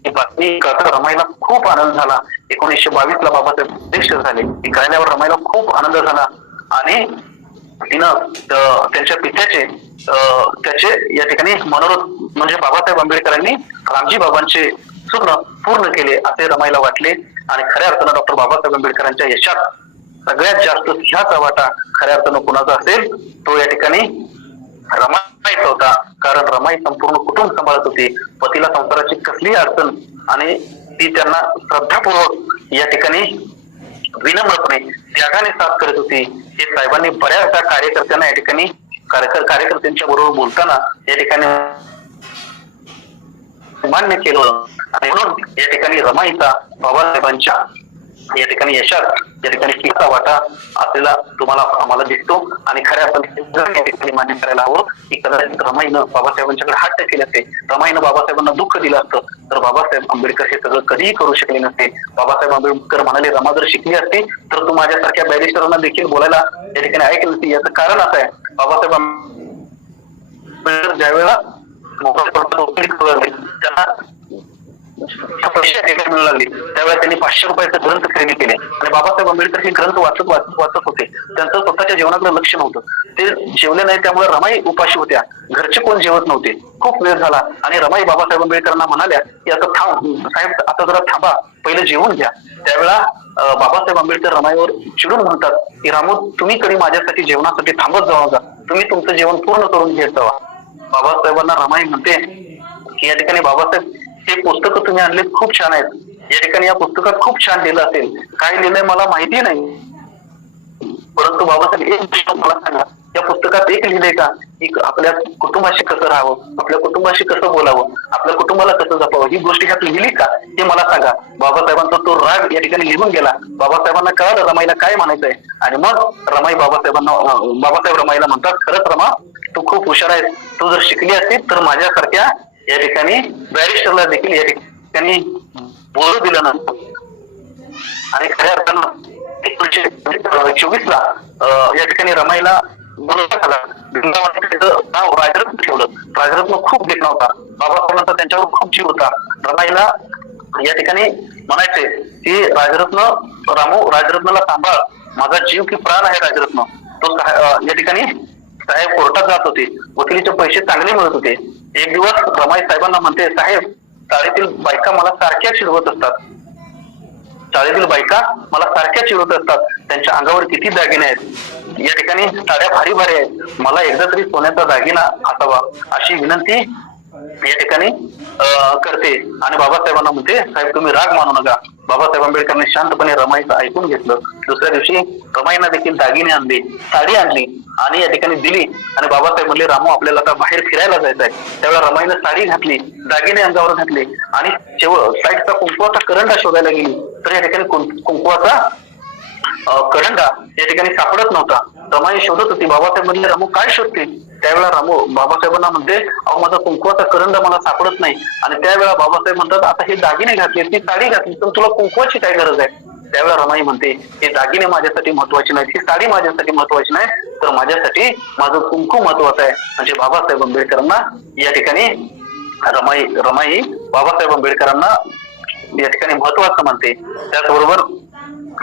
बातमी कळता रमाईला खूप आनंद झाला. 1922 ला बाबासाहेब अध्यक्ष झाले. हे कळल्यावर रमाईला खूप आनंद झाला आणि तिनं त्यांच्या पित्याचे त्याचे या ठिकाणी मनोरथ म्हणजे बाबासाहेब आंबेडकरांनी रामजी बाबांचे स्वप्न पूर्ण केले असे रमाईला वाटले. आणि खऱ्या अर्थानं डॉक्टर बाबासाहेब आंबेडकरांच्या यशात सगळ्यात जास्त ह्याचा वाटा खऱ्या अर्थानं कुणाचा असेल, तो या ठिकाणी रमाईचा होता. कारण रमाई संपूर्ण कुटुंब सांभाळत होती. पतीला संसाराची कसलीही अडचण आणि ती त्यांना श्रद्धापूर्वक या ठिकाणी विनम्रपणे त्यागाने साथ करत होती. हे साहेबांनी बऱ्याचदा कार्यकर्त्यांना या ठिकाणी कार्यकर्त्यांच्या बरोबर बोलताना या ठिकाणी मान्य केलं. आणि म्हणून या ठिकाणी रमाईचा बाबासाहेबांच्या या ठिकाणी यशात या ठिकाणी किती वाटा असलेला तुम्हाला आम्हाला दिसतो. आणि खऱ्या अर्थाने या ठिकाणी मान्य करायला हवं की कदाचित रमाईनं बाबासाहेबांच्याकडे हट्ट केले असते, रमाईनं बाबासाहेबांना दुःख दिलं असतं, तर बाबासाहेब आंबेडकर हे सगळं कधीही करू शकले नसते. बाबासाहेब आंबेडकर म्हणाले, रमा जर शिकली असती तर तू माझ्यासारख्या बॅरिस्टरांना देखील बोलायला या ठिकाणी ऐकली नसती. याचं कारण असं आहे, बाबासाहेब आंबेडकर ज्यावेळेला त्यांना पैसे मिळू लागले त्यावेळेला त्यांनी 500 रुपयाचे ग्रंथ खरेदी केले. आणि बाबासाहेब आंबेडकर हे ग्रंथ वाचत होते. त्यांचं स्वतःच्या जेवणाकडे लक्ष नव्हतं, ते जेवले नाही, त्यामुळे रमाई उपाशी होत्या. घरचे कोण जेवत नव्हते. खूप वेळ झाला आणि रमाई बाबासाहेब आंबेडकरांना म्हणाल्या की आता साहेब आता जरा थांबा, पहिलं जेवून घ्या. त्यावेळेला बाबासाहेब आंबेडकर रमाईवर चिडून म्हणतात की रामू, तुम्ही कधी माझ्यासाठी जेवणासाठी थांबत जाऊ नका, तुम्ही तुमचं जेवण पूर्ण करून घेत जावा. बाबासाहेबांना रमाई म्हणते की या ठिकाणी बाबासाहेब हे पुस्तकं तुम्ही आणले खूप छान आहेत, या ठिकाणी या पुस्तकात खूप छान लिहिलं असेल, काय लिहिलंय मला माहिती नाही, परंतु बाबासाहेब एक गोष्ट मला सांगा, या पुस्तकात एक लिहिलंय का की आपल्या कुटुंबाशी कसं राहावं, आपल्या कुटुंबाशी कसं बोलावं, आपल्या कुटुंबाला कसं जपावं, ही गोष्ट ह्यात लिहिली का हे मला सांगा. बाबासाहेबांचा तो राग या ठिकाणी लिहून गेला. बाबासाहेबांना कळालं रमाईला काय म्हणायचंय. आणि मग रमाई बाबासाहेब रमाईला म्हणतात, खरंच रमा तू खूप हुशार आहेस, तू जर शिकली असतीस तर माझ्यासारख्या या ठिकाणी बॅरिस्टरला देखील या ठिकाणी बोलू दिलं नसतं. आणि खऱ्या अर्थानं 1924 ला या ठिकाणी रमाईला बोलवण्यात आला. त्याचं नाव राजरत्न ठेवलं. राजरत्न खूप देखणा होता. बाबासाहेबांचा त्यांच्यावर खूप जीव होता. रमाईला या ठिकाणी म्हणायचे की राजरत्नाला सांभाळ, माझा जीव की प्राण आहे राजरत्न. तो या ठिकाणी साहेब कोर्टात जात होते, वकिलीचे पैसे चांगले मिळत होते. एक दिवस रमाई साहेबांना म्हणते, साहेब शाळेतील बायका मला सारख्या चिडवत असतात, शाळेतील बायका मला सारख्या चिडवत असतात, त्यांच्या अंगावर किती दागिने आहेत, या ठिकाणी साड्या भारी भारी आहेत, मला एकदा तरी सोन्याचा दागिना असावा अशी विनंती या ठिकाणी करते. आणि बाबासाहेबांना म्हणते, साहेब तुम्ही राग मानू नका. बाबासाहेब आंबेडकरांनी शांतपणे रमाईचं ऐकून घेतलं. दुसऱ्या दिवशी रमाईना देखील दागिने आणले, साडी आणली आणि या ठिकाणी दिली. आणि बाबासाहेब म्हणले, रामू आपल्याला आता बाहेर फिरायला जायचं आहे. त्यावेळेला रमाईनं साडी घातली, दागिने अंगावर घातले आणि साईडचा कुंकवाचा करंडा शोधायला गेली, तर या ठिकाणी कुंकवाचा करंडा या ठिकाणी सापडत नव्हता. रमाई शोधत होती. बाबासाहेब म्हणले, रामू काय शोधते. त्यावेळेला रामू बाबासाहेबांना म्हणते, अहो माझा कुंकवाचा करंडा मला सापडत नाही. आणि त्यावेळेला बाबासाहेब म्हणतात, आता हे दागिने घातले, ती साडी घातली, पण तुला कुंकवाची काय गरज आहे. त्यावेळेला रमाई म्हणते, हे दागिने माझ्यासाठी महत्वाचे नाहीत, ही साडी माझ्यासाठी महत्वाची नाही, तर माझ्यासाठी माझं कुंकू महत्वाचं आहे. म्हणजे बाबासाहेब आंबेडकरांना या ठिकाणी रमाई बाबासाहेब आंबेडकरांना या ठिकाणी महत्वाचं म्हणते. त्याचबरोबर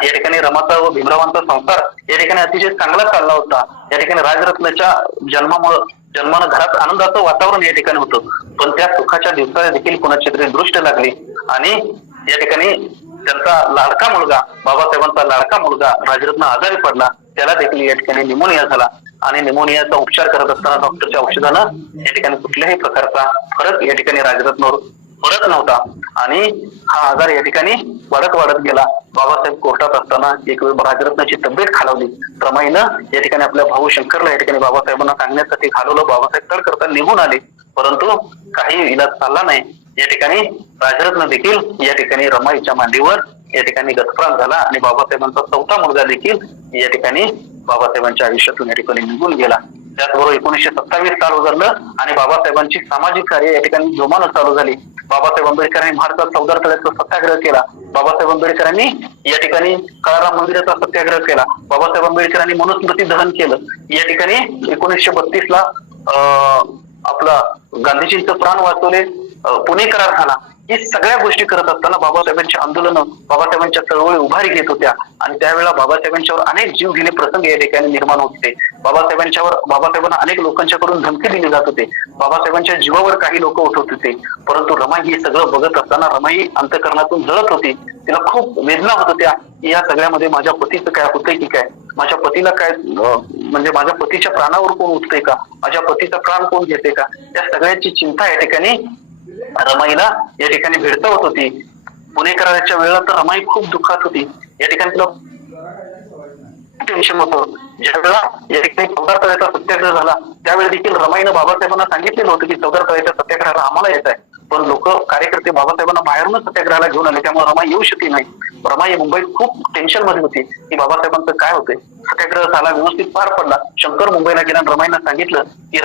या ठिकाणी रमाचा व भीमरावांचा संसार या ठिकाणी अतिशय चांगला चालला होता. या ठिकाणी राजरत्नाच्या जन्मानं घरात आनंदाचं वातावरण या ठिकाणी होतं. पण त्या सुखाच्या दिवसाला देखील कोणाची तरी दृष्ट लागली आणि या ठिकाणी त्यांचा लाडका मुलगा, बाबासाहेबांचा लाडका मुलगा राजरत्न आजारी पडला. त्याला देखील या ठिकाणी निमोनिया झाला आणि निमोनियाचा उपचार करत असताना डॉक्टरच्या औषधानं या ठिकाणी कुठल्याही प्रकारचा फरक या ठिकाणी राजरत्नावर पडत नव्हता आणि हा आजार या ठिकाणी वाढत गेला. बाबासाहेब कोर्टात असताना एक वेळ राजरत्नाची तब्येत खालावली. रमाईनं या ठिकाणी आपल्या भाऊ शंकरला या ठिकाणी बाबासाहेबांना सांगण्यासाठी घालवलं. बाबासाहेब तड करता निघून आले, परंतु काही इलाज चालला नाही. या ठिकाणी राजरत्न देखील या ठिकाणी रमाईच्या मांडीवर या ठिकाणी गतप्राण झाला आणि बाबासाहेबांचा चौथा मुलगा देखील या ठिकाणी बाबासाहेबांच्या आयुष्यातून या ठिकाणी निघून गेला. त्याचबरोबर 1927 साल उजळलं आणि बाबासाहेबांची सामाजिक कार्य या ठिकाणी जोमानं चालू झाली. बाबासाहेब आंबेडकरांनी भारतात चौदार तळ्याचा सत्याग्रह केला. बाबासाहेब आंबेडकरांनी या ठिकाणी काळाराम मंदिराचा सत्याग्रह केला. बाबासाहेब आंबेडकरांनी मनुस्मृती दहन केलं. या ठिकाणी 1932 ला आपला गांधीजींचं प्राण वाचवले, पुणे करार झाला. ही सगळ्या गोष्टी करत असताना बाबासाहेबांची आंदोलनं, बाबासाहेबांच्या चळवळी उभारी घेत होत्या आणि त्यावेळेला बाबासाहेबांच्यावर अनेक जीव घेणे प्रसंग या ठिकाणी निर्माण होत होते. बाबासाहेबांना अनेक लोकांच्याकडून धमकी दिली जात होते. बाबासाहेबांच्या जीवावर काही लोक उठवत होते. परंतु रमाई हे सगळं बघत असताना रमाई अंतःकरणातून जळत होती. तिला खूप वेदना होत होत्या. या सगळ्यामध्ये माझ्या पतीचं काय होतंय की काय, माझ्या पतीला काय म्हणजे माझ्या पतीच्या प्राणावर कोण उठतंय का, माझ्या पतीचा प्राण कोण घेते का, त्या सगळ्याची चिंता या ठिकाणी रमाईला या ठिकाणी भेडसावत होती. पुणे कराराच्या वेळेला तर रमाई खूप दुःखात होती. या ठिकाणी तिला टेन्शन होतं. ज्यावेळेला या ठिकाणी चौदार तळ्याचा सत्याग्रह झाला त्यावेळी देखील रमाईनं बाबासाहेबांना सांगितलेलं होतं की चौदार तळ्याच्या सत्याग्रहाला आम्हाला येत आहे, पण लोक कार्यकर्ते बाबासाहेबांना बाहेरूनच सत्याग्रहाला घेऊन आले, त्यामुळे रमाई येऊ शकली नाही. रमाई मुंबईत खूप टेन्शन मध्ये होती की बाबासाहेबांचं काय होतंय. सत्याग्रह झाला, व्यवस्थित पार पडला. शंकर मुंबईला गेला. रमाईनं सांगितलं की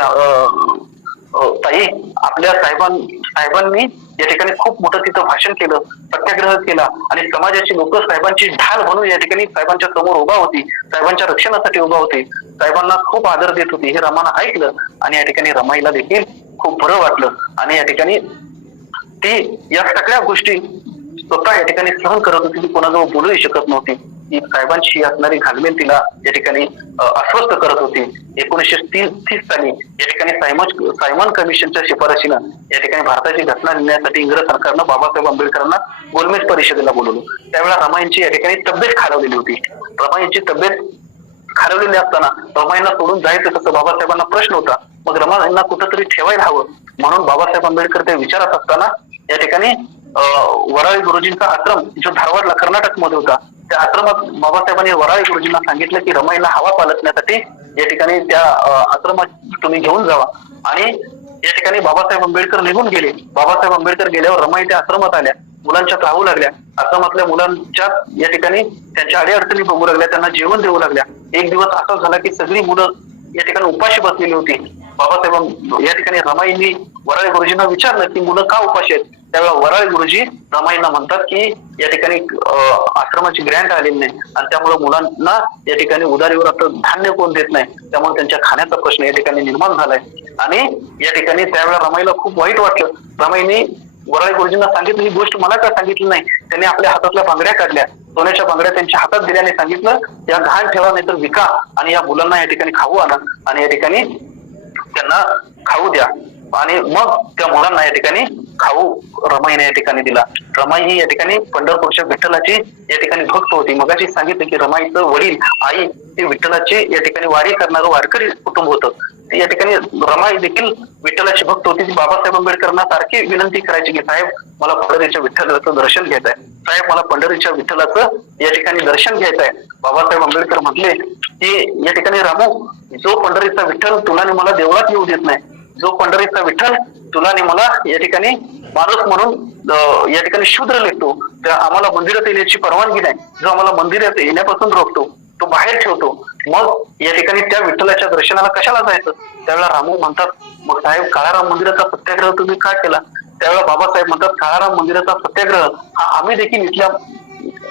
ताई, आपल्या साहेबांनी या ठिकाणी खूप मोठं तिथं भाषण केलं, सत्याग्रह केला आणि समाजाची लोक साहेबांची ढाल म्हणून या ठिकाणी साहेबांच्या समोर उभा होती, साहेबांच्या रक्षणासाठी उभा होती, साहेबांना खूप आदर देत होती. हे रमानं ऐकलं आणि या ठिकाणी रमाईला देखील खूप बरं वाटलं आणि या ठिकाणी ती या सगळ्या गोष्टी स्वतः या ठिकाणी सहन करत होती. ती कोणाजवळ बोलूही शकत नव्हती. ती साहेबांची असणारी घालमेल तिला या ठिकाणी अस्वस्थ करत होती. 1930 साली या ठिकाणी सायमन कमिशनच्या शिफारशीनं या ठिकाणी भारताची घटना लिहिण्यासाठी इंग्रज सरकारनं बाबासाहेब आंबेडकरांना गोलमेज परिषदेला बोलवलं. त्यावेळेला रमाईंची या ठिकाणी तब्येत खालावलेली होती. रमाईंची तब्येत खालावलेली असताना रमाईंना सोडून जायचं कसं, बाबासाहेबांना प्रश्न होता. मग रमाईंना कुठंतरी ठेवायला हवं म्हणून बाबासाहेब आंबेडकर ते विचारत असताना या ठिकाणी वराळी गुरुजींचा आश्रम जो धारवाडला कर्नाटक मध्ये होता, त्या आश्रमात बाबासाहेबांनी वराळी गुरुजींना सांगितलं की रमाईला हवा पालटण्यासाठी या ठिकाणी त्या आश्रमात तुम्ही घेऊन जावा. आणि या ठिकाणी बाबासाहेब आंबेडकर निघून गेले. बाबासाहेब आंबेडकर गेल्यावर रमाई त्या आश्रमात आल्या, मुलांच्यात राहू लागल्या. आश्रमातल्या मुलांच्या या ठिकाणी त्यांच्या अडीअडचणी बघू लागल्या, त्यांना जेवण देऊ लागल्या. एक दिवस असा झाला की सगळी मुलं या ठिकाणी उपाशी बसलेली होती. बाबासाहेब या ठिकाणी रमाईंनी वराळी गुरुजींना विचारलं की मुलं का उपाशी आहेत. त्यावेळेला वराळी गुरुजी रमाईंना म्हणतात की या ठिकाणी आश्रमाची ग्रँट आलेली नाही आणि त्यामुळे मुलांना या ठिकाणी उधारीवर आता धान्य कोण देत नाही, त्यामुळे त्यांच्या खाण्याचा प्रश्न या ठिकाणी निर्माण झालाय. आणि या ठिकाणी त्यावेळेला रमाईला खूप वाईट वाटलं. रमाईने वराळी गुरुजींना सांगितलं, ही गोष्ट मला का सांगितली नाही. त्यांनी आपल्या हातातल्या बांगड्या काढल्या, सोन्याच्या बांगड्या त्यांच्या हातात दिल्याने सांगितलं या घाण ठेवा नाही तर विका आणि या मुलांना या ठिकाणी खाऊ आणा आणि या ठिकाणी त्यांना खाऊ द्या. आणि मग त्या मुलांना या ठिकाणी खाऊ रमाईने या ठिकाणी दिला. रमाई ही या ठिकाणी पंढरपूरच्या विठ्ठलाची या ठिकाणी भक्त होती. मगाशी सांगितलं की रमाईचं वडील आई हे विठ्ठलाची या ठिकाणी वारी करणारं वारकरी कुटुंब होतं. या ठिकाणी रमाई देखील विठ्ठलाची भक्त होती. ती बाबासाहेब आंबेडकरांना सारखी विनंती करायची की साहेब मला पंढरीच्या विठ्ठलाचं दर्शन घ्यायचं आहे, साहेब मला पंढरीच्या विठ्ठलाचं या ठिकाणी दर्शन घ्यायचं आहे. बाबासाहेब आंबेडकर म्हटले की या ठिकाणी रामू, जो पंढरीचा विठ्ठल तुला आणि मला देवळात येऊ देत नाही, जो पंढरीचा विठ्ठल तुला आणि मला या ठिकाणी माणूस म्हणून या ठिकाणी शूद्र लेखतो, त्या आम्हाला मंदिरात येण्याची परवानगी नाही, जो आम्हाला मंदिरात येण्यापासून रोखतो, तो बाहेर ठेवतो, मग या ठिकाणी त्या विठ्ठलाच्या दर्शनाला कशाला जायचं. त्यावेळेला रामू म्हणतात, मग साहेब काळाराम मंदिराचा सत्याग्रह तुम्ही का केला. त्यावेळेला बाबासाहेब म्हणतात, काळाराम मंदिराचा सत्याग्रह हा आम्ही देखील इथल्या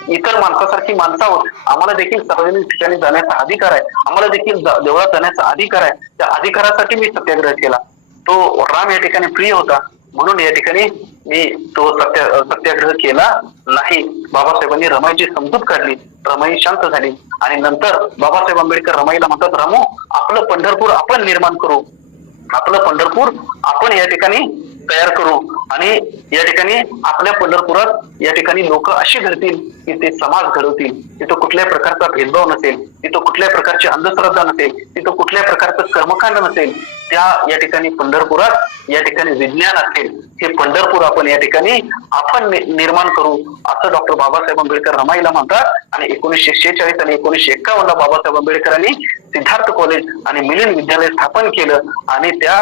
इतर माणसासारखी माणसं आहोत, आम्हाला देखील सार्वजनिक ठिकाणी जाण्याचा अधिकार आहे, आम्हाला देखील देवळात जाण्याचा अधिकार आहे, त्या अधिकारासाठी मी सत्याग्रह केला. तो राम या ठिकाणी प्रिय होता म्हणून या ठिकाणी मी तो सत्याग्रह केला नाही. बाबासाहेबांनी रमाईची समजूत काढली, रमाई शांत झाली आणि नंतर बाबासाहेब आंबेडकर रमाईला म्हणतात, रामू आपलं पंढरपूर आपण निर्माण करू, आपलं पंढरपूर आपण या ठिकाणी तयार करू आणि या ठिकाणी आपल्या पंढरपुरात या ठिकाणी लोक अशी घडतील की ते समाज घडवतील. तिथं कुठल्याही प्रकारचा भेदभाव नसेल, तिथं कुठल्याही प्रकारची अंधश्रद्धा नसेल, तिथं कुठल्याही प्रकारचं कर्मकांड नसेल. त्या या ठिकाणी पंढरपुरात या ठिकाणी विज्ञान असेल, हे पंढरपूर आपण या ठिकाणी आपण निर्माण करू, असं डॉक्टर बाबासाहेब आंबेडकर रमाईला म्हणतात. आणि 1946 आणि 1951 बाबासाहेब आंबेडकरांनी सिद्धार्थ कॉलेज आणि मिलिंद विद्यालय स्थापन केलं आणि त्या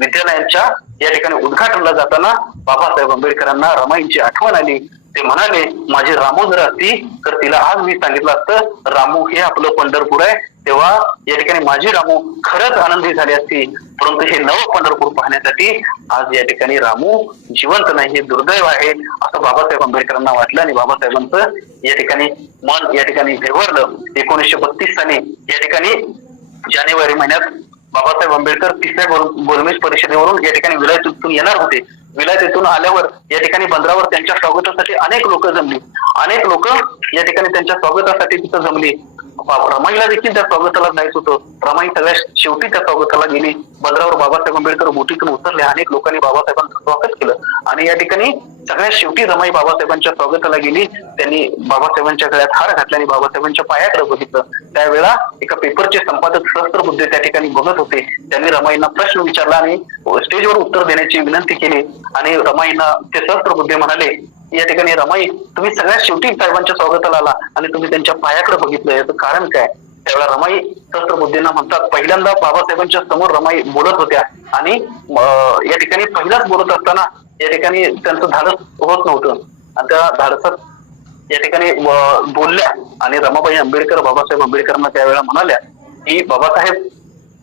विद्यालयांच्या या ठिकाणी उद्घाटनला जाताना बाबासाहेब आंबेडकरांना रमाईंची आठवण आली. ते म्हणाले, माझी रामू जर असती तर तिला आज मी सांगितलं असतं, रामू हे आपलं पंढरपूर आहे. तेव्हा या ठिकाणी माझी रामू खरंच आनंदी झाली असती. परंतु हे नवं पंढरपूर पाहण्यासाठी आज या ठिकाणी रामू जिवंत नाही, हे दुर्दैव आहे असं बाबासाहेब आंबेडकरांना वाटलं आणि बाबासाहेबांचं या ठिकाणी मन या ठिकाणी भेवरलं. 1932 साली या ठिकाणी जानेवारी महिन्यात बाबासाहेब आंबेडकर 3ऱ्या गोलमेज परिषदेवरून या ठिकाणी विलायतून येणार होते. विलायतून आल्यावर या ठिकाणी बंदरावर त्यांच्या स्वागतासाठी अनेक लोक जमली. अनेक लोक या ठिकाणी त्यांच्या स्वागतासाठी तिथं जमली. रमाईला देखील त्या स्वागताला जायचं होतं. रमाई सगळ्यात शेवटी त्या स्वागताला गेली. बंदरावर बाबासाहेब आंबेडकर बोटीतून उतरले. अनेक लोकांनी बाबासाहेबांचं स्वागत केलं आणि या ठिकाणी सगळ्यात शेवटी रमाई बाबासाहेबांच्या स्वागताला गेली. त्यांनी बाबासाहेबांच्या गळ्यात हार घातला आणि बाबासाहेबांच्या पायाकडे बघितलं. त्यावेळेला एका पेपरचे संपादक सहस्त्रबुद्धे त्या ठिकाणी बघत होते. त्यांनी रमाईंना प्रश्न विचारला आणि स्टेजवर उत्तर देण्याची विनंती केली आणि रमाईंना ते सहस्त्रबुद्धे म्हणाले, या ठिकाणी रमाई तुम्ही सगळ्यात शेवटी साहेबांच्या स्वागताला आला आणि तुम्ही त्यांच्या पायाकडे बघितलं, याचं कारण काय? त्यावेळेला रमाई सहस्त्रबुद्धेंना म्हणतात, पहिल्यांदा बाबासाहेबांच्या समोर रमाई बोलत होत्या आणि या ठिकाणी पहिलाच बोलत असताना या ठिकाणी त्यांचं धाडस होत नव्हतं आणि त्या धाडसात या ठिकाणी बोलल्या आणि रमाबाई आंबेडकर बाबासाहेब आंबेडकरांना त्यावेळेला म्हणाल्या की बाबासाहेब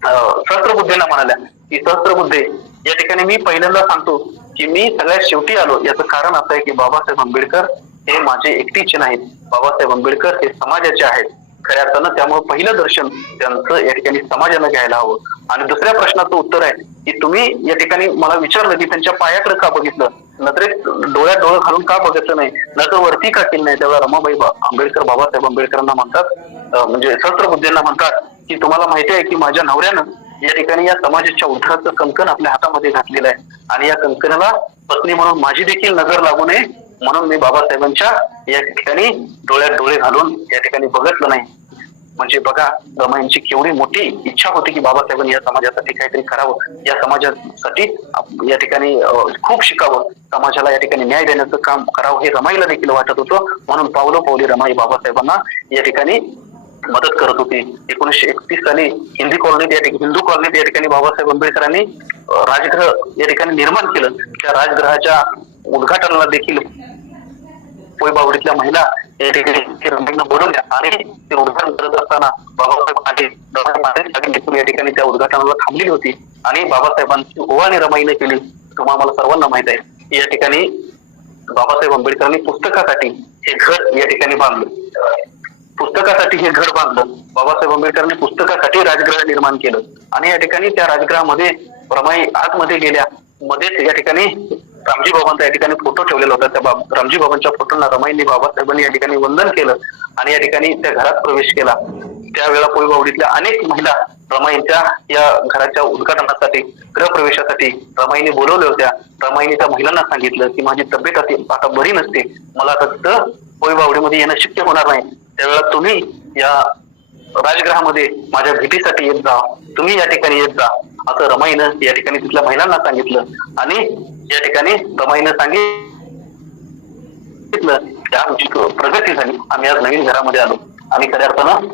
सहस्त्रबुद्धेंना म्हणाल्या की सहस्त्रबुद्धे या ठिकाणी मी पहिल्यांदा सांगतो की मी सगळ्यात शेवटी आलो, याचं कारण असं आहे की बाबासाहेब आंबेडकर हे माझे एकटीचे नाहीत, बाबासाहेब आंबेडकर हे समाजाचे आहेत खऱ्या अर्थानं. त्यामुळे पहिलं दर्शन त्यांचं या ठिकाणी समाजानं घ्यायला हवं. आणि दुसऱ्या प्रश्नाचं उत्तर आहे की तुम्ही या ठिकाणी मला विचारलं की त्यांच्या पायाकडे का बघितलं, नजरेत डोळ्यात डोळं घालून का बघितलं नाही, नजर वरती का केली नाही? तेव्हा रमाबाई आंबेडकर बाबासाहेब आंबेडकरांना म्हणतात, म्हणजे सहस्त्रबुद्धेंना म्हणतात की तुम्हाला माहिती आहे की माझ्या नवऱ्यानं या ठिकाणी या समाजाच्या उद्धाराचं कंकण आपल्या हातामध्ये घातलेलं आहे आणि या कंकणाला पत्नी म्हणून माझी देखील नजर लागू नये म्हणून मी बाबासाहेबांच्या या ठिकाणी डोळ्यात डोळे घालून या ठिकाणी बघितलं नाही. म्हणजे बघा रमाईंची केवढी मोठी इच्छा होती की बाबासाहेबांनी या समाजासाठी काहीतरी करावं, या समाजासाठी या ठिकाणी खूप शिकावं, समाजाला या ठिकाणी न्याय देण्याचं काम करावं हे रमाईला देखील वाटत होतं. म्हणून पावलोपावली रमाई बाबासाहेबांना या ठिकाणी मदत करत होती. 1931 साली हिंदू कॉलनीत या ठिकाणी बाबासाहेब आंबेडकरांनी राजगृह या ठिकाणी निर्माण केलं. त्या राजगृहाच्या उद्घाटनाला देखील पोयबावडीतल्या महिला या ठिकाणी रमाईंना बोलवल्या आणि ते उद्घाटन करत असताना बाबासाहेब या ठिकाणी त्या उद्घाटनाला थांबलेली होती आणि बाबासाहेबांची ओवाळणी रमाईने केली. तुम्हाला मला सर्वांना माहित आहे या ठिकाणी बाबासाहेब आंबेडकरांनी पुस्तकासाठी हे घर या ठिकाणी बांधलं. पुस्तकासाठी हे घर बांधलं. बाबासाहेब आंबेडकरांनी पुस्तकासाठी राजगृह निर्माण केलं आणि या ठिकाणी त्या राजगृहामध्ये रमाई आतमध्ये गेल्या. मध्येच या ठिकाणी रामजी बाबांचा या ठिकाणी फोटो ठेवलेला होता. त्या रामजी बाबांच्या फोटोंना रमाईंनी बाबासाहेबांनी या ठिकाणी वंदन केलं आणि या ठिकाणी त्या घरात प्रवेश केला. त्यावेळेला पोयबावडीतल्या अनेक महिला रमाईंच्या या घराच्या उद्घाटनासाठी गृहप्रवेशासाठी रमाईने बोलवल्या होत्या. रमाईने त्या महिलांना सांगितलं की माझी तब्येत आता बरी नसते, मला आता तिथं पोयबावडीमध्ये येणं शक्य होणार नाही, त्यावेळेला तुम्ही या राजगृहामध्ये माझ्या भेटीसाठी येत जा, तुम्ही या ठिकाणी येत जा असं रमाईनं या ठिकाणी तिथल्या महिलांना सांगितलं. आणि या ठिकाणी रमाईनं सांगितलं की आमची प्रगती झाली, आम्ही आज नवीन घरामध्ये आलो आणि खऱ्या अर्थानं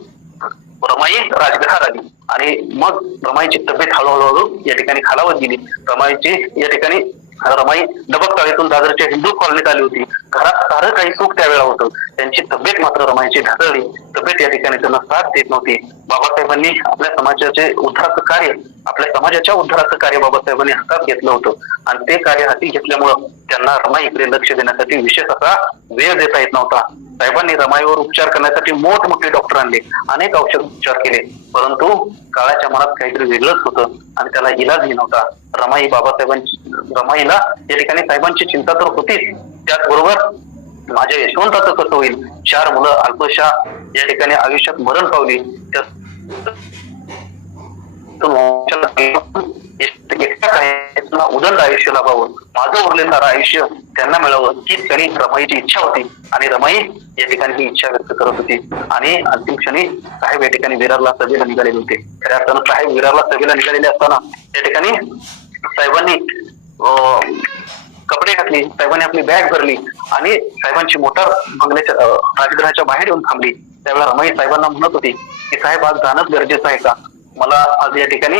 रमाई राजगृहात आली आणि मग रमाईची तब्येत हळूहळू या ठिकाणी खालावत गेली. रमाई डबकताळीतून दादरच्या हिंदू कॉलनीत आली होती. घरात सारं काही सुख त्यावेळेला होतं, त्यांची तब्येत मात्र रमाईची ढासळली. तब्येत या ठिकाणी त्यांना साथ देत नव्हती. बाबासाहेबांनी आपल्या समाजाच्या उद्धाराचं कार्य बाबासाहेबांनी हातात घेतलं होतं आणि ते कार्य हाती घेतल्यामुळं त्यांना रमाईकडे लक्ष देण्यासाठी विशेष असा वेळ देता येत नव्हता. साहेबांनी रमाईवर उपचार करण्यासाठी मोठमोठे डॉक्टर आणले, अनेक औषध उपचार केले, परंतु काळाच्या मनात काहीतरी वेगळंच होतं आणि त्याला इलाजही नव्हता. रमाईला या ठिकाणी साहेबांची चिंता तर होतीच, त्याचबरोबर माझ्या यशवंताचं कसं होईल. 4 मुलं अल्पशा या ठिकाणी आयुष्यात मरण पावली. उदंड आयुष्य लाभावं, माझं उरलेलं आयुष्य त्यांना मिळावं ही त्यांनी रमाईची इच्छा होती आणि रमाई या ठिकाणी ही इच्छा व्यक्त करत होती. आणि अंतिम क्षणी साहेब या ठिकाणी विरारला सभेला निघालेले होते. खऱ्या अर्थानं साहेब विरारला सभेला निघालेले असताना या ठिकाणी साहेबांनी कपडे घातले, साहेबांनी आपली बॅग भरली आणि साहेबांची मोटार बंगल्याच्या राजगृहाच्या बाहेर येऊन थांबली. त्यावेळेला रमाई साहेबांना म्हणत होती की साहेब आज जाणंच गरजेचं आहे का? मला आज या ठिकाणी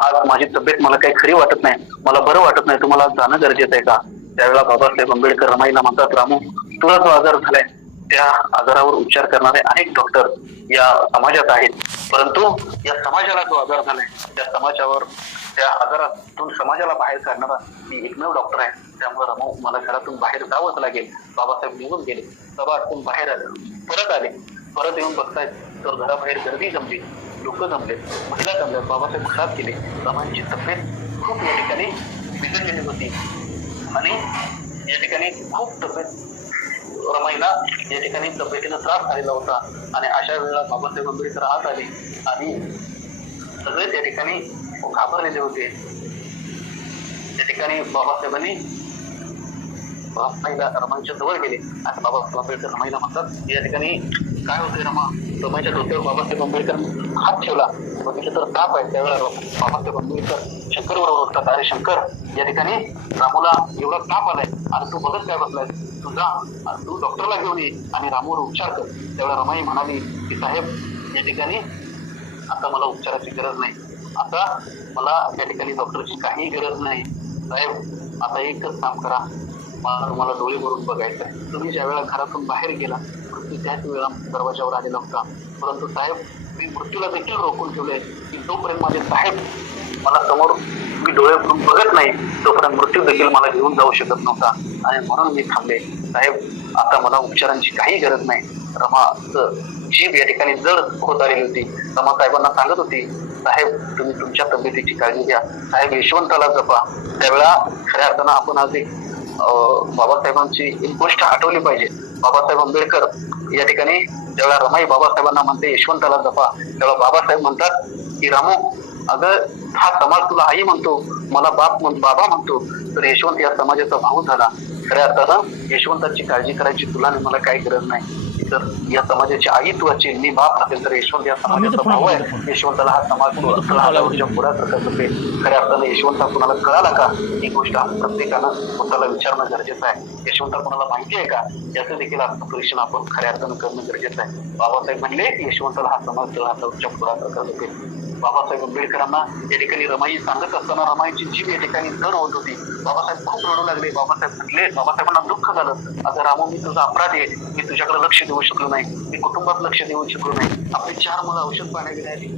आज माझी तब्येत मला काही खरी वाटत नाही, मला बरं वाटत नाही, तुम्हाला जाणं गरजेचं आहे का? त्यावेळेला बाबासाहेब आंबेडकर रमाईला म्हणतात, रामू तुला जो आजार झालाय त्या आजारावर उपचार करणारे अनेक डॉक्टर या समाजात आहेत, परंतु या समाजाला जो आजार झालाय त्या आजारातून समाजाला बाहेर काढणारा मी एकमेव डॉक्टर आहे. त्यामुळे रामू मला घरातून बाहेर जावंच लागेल. बाबासाहेब निघून गेले, सभातून बाहेर परत आले. परत येऊन बघतायत तर घराबाहेर गर्दी जमली, लोक जमले, महिला जमल्या. बाबासाहेब घरात गेले. रमाईची तब्येत खूप या ठिकाणी बिघडलेली होती आणि या ठिकाणी खूप तब्येत रमाईला या ठिकाणी तब्येतीनं त्रास झालेला होता. आणि अशा वेळेला बाबासाहेब आंबेडकर आत आले आणि सगळेच या ठिकाणी घाबरलेले होते. त्या ठिकाणी बाबासाहेबांनी रमाईच्या जवळ गेले आणि बाबासाहेब आंबेडकर रमाईला म्हणतात, या ठिकाणी काय होते रमा? रमाईच्या डोक्यावर बाबासाहेब आंबेडकर हात ठेवला. बघितलं तर ताप आहे. त्यावेळेला बाबासाहेब आंबेडकर शंकर बरोबर होतात. अरे शंकर, या ठिकाणी रामूला एवढा ताप आलाय आणि तू बघत काय बसलाय, तू जा आणि तू डॉक्टरला घेऊन ये आणि रामूवर उपचार कर. त्यावेळेला रमाई म्हणाली की साहेब या ठिकाणी आता मला उपचाराची गरज नाही, आता मला या ठिकाणी डॉक्टरची काही गरज नाही. साहेब आता एकच काम करा, मला तुम्हाला डोळे भरून बघायचं आहे. तुम्ही ज्या वेळेला घरातून बाहेर गेला मृत्यू त्याच वेळेला दरवाजावर आलेला होता, परंतु साहेब मी मृत्यूला देखील रोखून ठेवलंय की जोपर्यंत माझे साहेब मला समोर मी डोळे भरून बघत नाही तोपर्यंत मृत्यू देखील मला घेऊन जाऊ शकत नव्हता आणि म्हणून मी थांबले. साहेब आता मला उपचारांची काही गरज नाही. रमाचं जीभ या ठिकाणी जड होत आलेली होती. रमा साहेबांना सांगत होती, साहेब तुम्ही तुमच्या तब्येतीची काळजी घ्या, साहेब यशवंताला जपा. त्यावेळेला खऱ्या अर्थानं आपण आज एक बाबासाहेबांची एक गोष्ट आठवली पाहिजे. बाबासाहेब आंबेडकर या ठिकाणी ज्यावेळेला रमाई बाबासाहेबांना म्हणते यशवंताला जपा, त्यावेळेला बाबासाहेब म्हणतात की रामू अगं हा समाज तुला आई म्हणतो, मला बाबा म्हणतो, तर यशवंत या समाजाचा भाऊ झाला. खऱ्या अर्थानं यशवंताची काळजी करायची तुला आणि मला काही गरज नाही. तर या समाजाची आई तू असेल, मी बाप असेल, तर यशवंत या समाजाचा भाऊ आहे. यशवंताला हा समाज पुढात असेल. खऱ्या अर्थानं यशवंत कुणाला कळाला का ही गोष्ट प्रत्येकानं स्वतःला विचारणं गरजेचं आहे. यशवंत कुणाला माहिती आहे का याचं देखील आत्मपरीक्षण आपण खऱ्या अर्थानं करणं गरजेचं आहे. बाबासाहेब म्हणले यशवंताला हा समाज हाताच्या पुढात असेल. बाबासाहेब आंबेडकरांना या ठिकाणी रमाई सांगत असताना रमाईची जीभ या ठिकाणी जड होत होती. बाबासाहेब खूप रडू लागले. बाबासाहेब म्हटले, बाबासाहेबांना दुःख झालं, आता रामू मी तुझा अपराध आहे, मी तुझ्याकडे लक्ष देऊ शकलो नाही, मी कुटुंबात लक्ष देऊ शकलो नाही. आपली 4 मुलं औषध पाण्यात गेली.